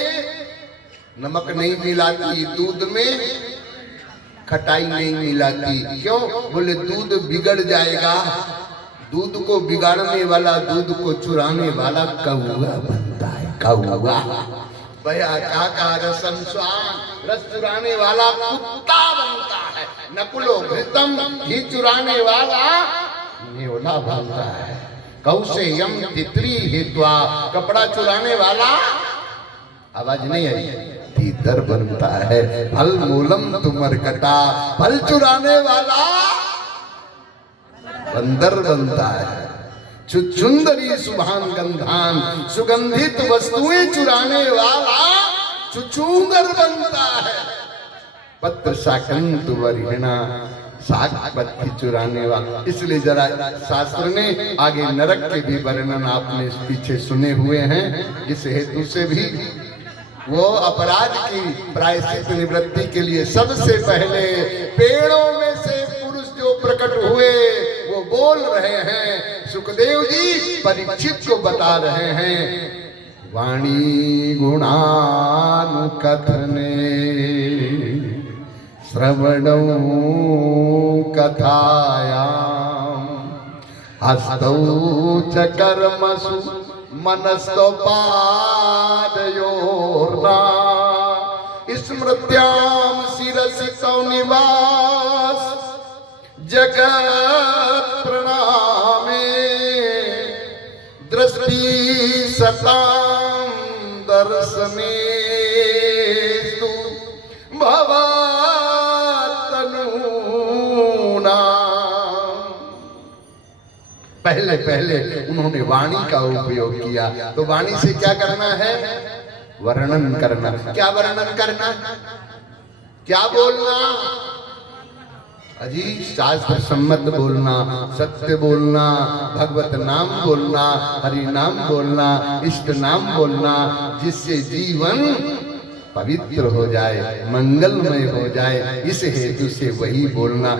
नमक नहीं मिलाती, दूध में खटाई नहीं मिलाती। क्यों? बोले दूध बिगड़ जाएगा। दूध को बिगाड़ने वाला, दूध को चुराने वाला कौआ बनता है। कौआ। भया काका रसम स्वान, रस चुराने वाला कुत्ता बनता है। नकुलो घृतम, घी चुराने वाला नेवला बनता है। कौशेयम तितरी हित्वा, कपड़ा चुराने वाला, आवाज नहीं आई, तीतर बनता है। फल मूलम तु मरकटा, फल चुराने वाला बंदर बनता है। छुछुंदरी सुभान गंधान, सुगंधित वस्तुएं चुराने वाला छुछुंदर बनता है। पत्र शाकंत वर्हिणा, साग पत्ती चुराने वाला। इसलिए जरा शास्त्र ने आगे नरक के भी वर्णन आपने पीछे सुने हुए हैं। इस हेतु से भी वो अपराध की प्रायश्चित निवृत्ति के लिए सबसे पहले पेड़ों में से पुरुष जो प्रकट हुए वो बोल रहे हैं। सुखदेव जी परीक्षित को बता रहे हैं, वाणी गुणानुकथने श्रवणौ कथायाम हस्तौ च कर्मसु मनस्तो पादयोर्ना स्मृत्याम शिरसितो निवास जगत प्रणामे दृष्टि सतां दर्शनेस्तु भवतनूना। पहले पहले उन्होंने वाणी का उपयोग किया। तो वाणी से क्या करना है? वर्णन करना। क्या वर्णन करना? क्या बोलना? अजी शास्त्र सम्मत बोलना, सत्य बोलना, भगवत नाम बोलना, हरि नाम बोलना, इष्ट नाम बोलना, जिससे जीवन पवित्र हो जाए, मंगलमय हो जाए। इस हेतु से वही बोलना।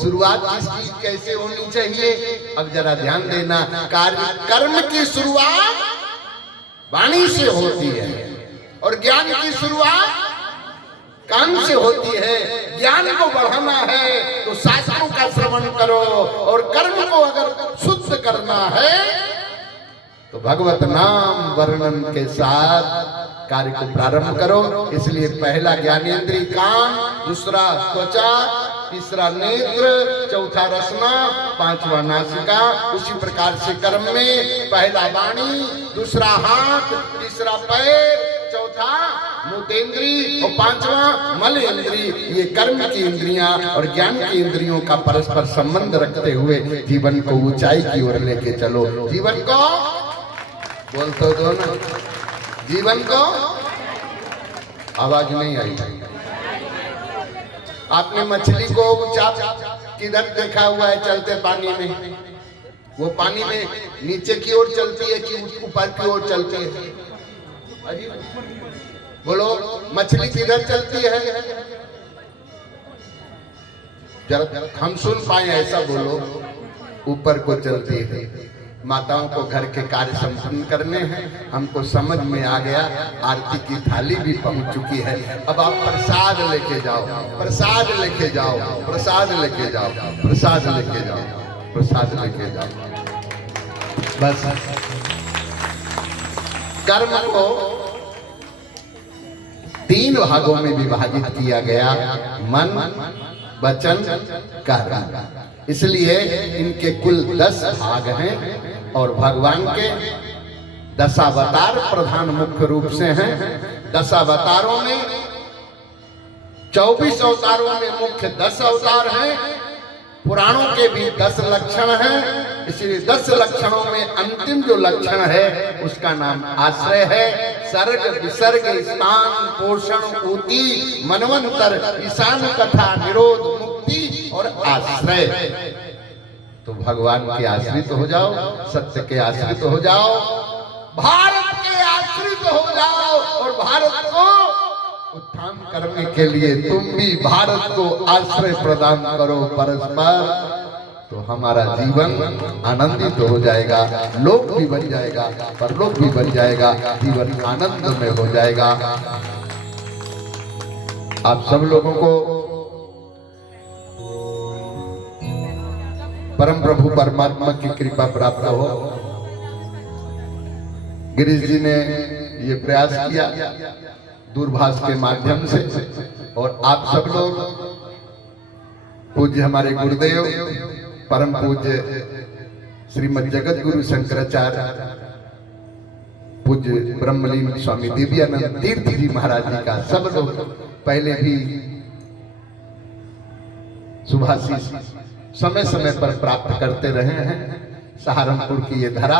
शुरुआत किसकी कैसे होनी चाहिए? अब जरा ध्यान देना। कार्य कर्म की शुरुआत वाणी से होती है और ज्ञान की शुरुआत कान से होती है। ज्ञान को बढ़ाना है तो शास्त्रों का श्रवण करो, और कर्म को अगर शुद्ध करना है तो भगवत नाम वर्णन के साथ कार्य को प्रारंभ करो। इसलिए पहला ज्ञानेंद्रिय कान, दूसरा त्वचा, तीसरा नेत्र, चौथा रसना, पांचवा नासिका। उसी प्रकार से कर्म में पहला वाणी, दूसरा हाथ, तीसरा पैर, चौथा मूतेंद्री और पांचवा मलेंद्री। ये कर्म की इंद्रियां और ज्ञान की इंद्रियों का परस्पर संबंध रखते हुए जीवन को ऊंचाई की ओर लेके चलो। जीवन को बोल तो दो ना, जीवन को आवाज नहीं आई। आपने मछली को ऊंचा किधर देखा हुआ है चलते पानी में? वो पानी में नीचे की ओर चलती है कि ऊपर की ओर चलती है? अजी बोलो, मछली किधर चलती है? जरा हम सुन पाए ऐसा बोलो। ऊपर को चलती है। माताओं को घर के कार्य संपन्न करने हैं, हमको समझ में आ गया। आरती की थाली भी पहुंच चुकी है। अब आप प्रसाद लेके जाओ, प्रसाद लेके जाओ, प्रसाद लेके जाओ, प्रसाद लेके जाओ, प्रसाद लेके जाओ। बस कर्म को 3 भागों में विभाजित किया गया, मन, वचन, कर्म। इसलिए इनके कुल 10 भाग हैं और भगवान के 10 अवतार प्रधान मुख्य रूप से हैं। 10 अवतारों में 24 अवतारों में मुख्य 10 अवतार हैं। पुराणों के भी 10 लक्षण हैं। इसलिए 10 लक्षणों में अंतिम जो लक्षण है उसका नाम आश्रय है। सर्ग, विसर्ग, स्थान, पोषण, ऊती, मनवंतर, ईशान, कथा, निरोध, मुक्ति और आश्रय। तो भगवान के आश्रित हो जाओ, सत्य के आश्रित हो जाओ, भारत के आश्रित हो जाओ, और भारत को उत्थान करने के लिए तुम भी भारत को आश्रय प्रदान करो परस्पर। तो हमारा जीवन आनंदित हो जाएगा, लोक भी बन जाएगा, परलोक भी बन जाएगा, जीवन आनंद में हो जाएगा। आप सब लोगों को परम प्रभु परमात्मा की कृपा प्राप्त हो। गिरीश जी ने ये प्रयास किया दूरभाष के माध्यम से, और आप सब लोग पूज्य हमारे गुरुदेव परम पूज्य श्रीमद जगत गुरु शंकराचार्य पूज्य ब्रह्मलीन स्वामी दिव्यानंद तीर्थ जी महाराज जी का सब लोग पहले भी शुभाशीष समय समय पर प्राप्त करते रहे हैं। सहारनपुर की ये धरा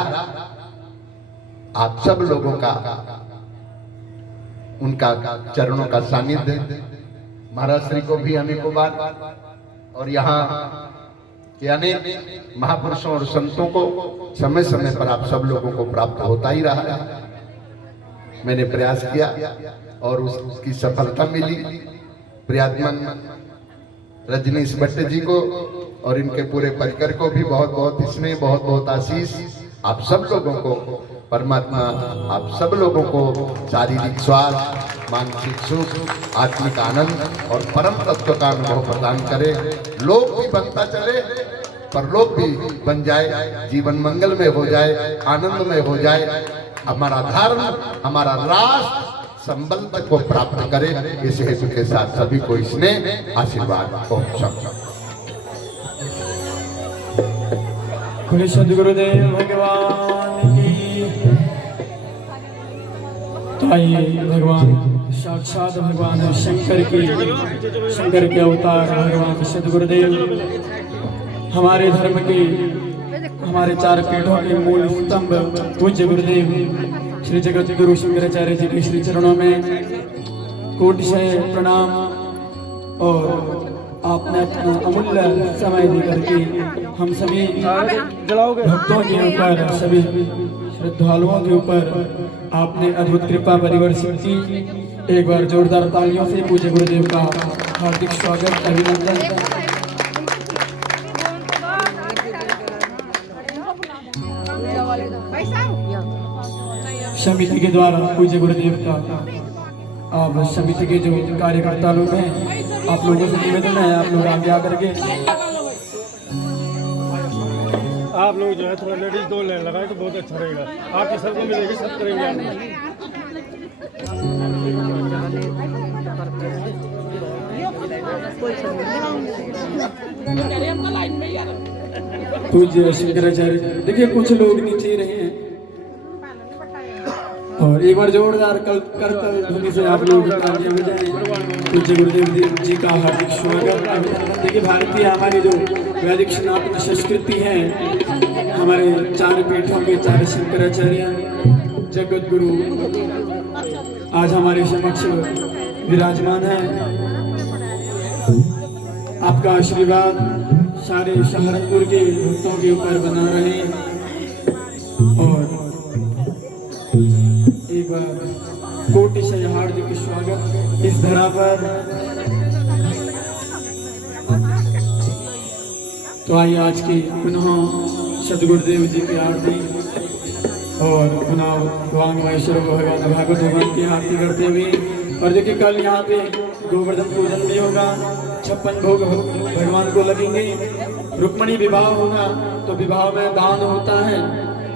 आप सब लोगों का, उनका चरणों का सानिध्य महाराज श्री को भी अनेकों बार, और यहाँ के अनेक महापुरुषों और संतों को समय समय पर आप सब लोगों को प्राप्त होता ही रहा है। मैंने प्रयास किया और उसकी सफलता मिली। प्रियात्मन रजनीश भट्ट जी को और इनके पूरे परिकर को भी बहुत बहुत स्नेह, बहुत बहुत आशीष। आप सब लोगों को परमात्मा आप सब लोगों को शारीरिक स्वास्थ्य, मानसिक सुख, आत्मिक आनंद और परम तत्व का अनुभव प्रदान करे। लोक भी बनता चले, परलोक भी बन जाए, जीवन मंगल में हो जाए, आनंद में हो जाए। हमारा धर्म, हमारा राष्ट्र संबल को प्राप्त करे। इस हेतु के साथ सभी को इसने आशीर्वाद खुले सदगुरुदेव भगवान की। तो आइए भगवान साक्षात भगवान शंकर के अवतार भगवान सदगुरुदेव हमारे धर्म के, हमारे 4 पीठों के मूल स्तंभ पूज्य गुरुदेव श्री जगत गुरु शंकराचार्य जी के श्री चरणों में कोटिशय प्रणाम। और आपने अपना अमूल्य समय दे करके हम सभी भक्तों के ऊपर, सभी श्रद्धालुओं के ऊपर आपने अद्भुत कृपा परिवर्षित की। एक बार जोरदार तालियों से पूज्य गुरुदेव का हार्दिक स्वागत, अभिनंदन। समिति के द्वारा पूज्य गुरुदेव का आप समिति के जो कार्यकर्ता लोग हैं, आप लोगों से निवेदन है, आप लोग आगे आकर के आप लोग जो है थोड़ा लेडीज दो लाइन लगाए तो बहुत अच्छा रहेगा। आपकी सबको मिलेगी, सब करेंगे आप। पूज्य शंकराचार्य, देखिए कुछ लोग नीचे रहे हैं और एक बार जोरदार करतल ध्वनि से आप लोग तालियां बजाएं। पूज्य गुरुदेव जी का हार्दिक स्वागत। देखिए भारतीय हमारी जो वैदिक सनातन संस्कृति है, हमारे चार पीठों के चार शंकराचार्य जगत गुरु आज हमारे समक्ष विराजमान है। आपका आशीर्वाद सारे सहारनपुर के भक्तों के ऊपर बना रहे और एक बार कोटि से हार्दिक स्वागत इस धरा पर। तो आइए आज की पुनः सदगुरुदेव जी की आरती और पुनः वांगमहेश्वर भगवान भागवत भगवान की आरती करते हुए। और देखिए कल यहाँ पे गोवर्धन पूजन भी होगा, 56 भोग भगवान को लगेंगे। रुक्मणी विवाह होगा तो विवाह में दान होता है,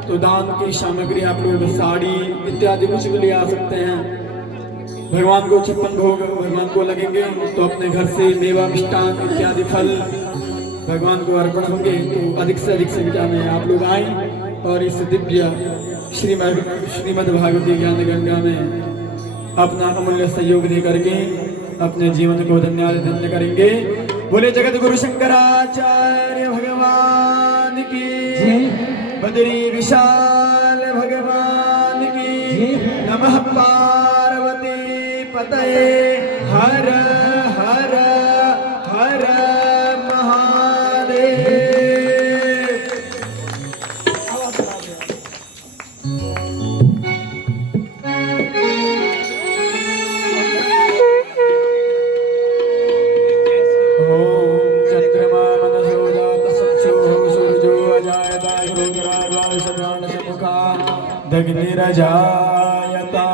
तो दान की सामग्री आप लोग साड़ी इत्यादि कुछ भी ले आ सकते हैं। भगवान को 56 भोग भगवान को लगेंगे, तो अपने घर से मेवा मिष्टान इत्यादि फल भगवान को अर्पण होंगे। तो अधिक से अधिक संख्या में आप लोग आए और इस दिव्य श्रीमद् भागवती ज्ञान गंगा में अपना अमूल्य सहयोग दे करके अपने जीवन को धन्य करेंगे। बोले जगत गुरु शंकराचार्य भगवान की, बद्री विशाल भगवान की, नमः पार्वती पतये हर हर हर महादेव। दग्निरजायता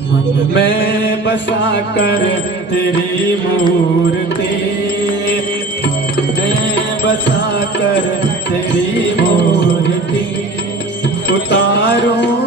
मन में बसा कर तेरी मूर्ति, मैं बसा कर तेरी मूर्ति उतारूं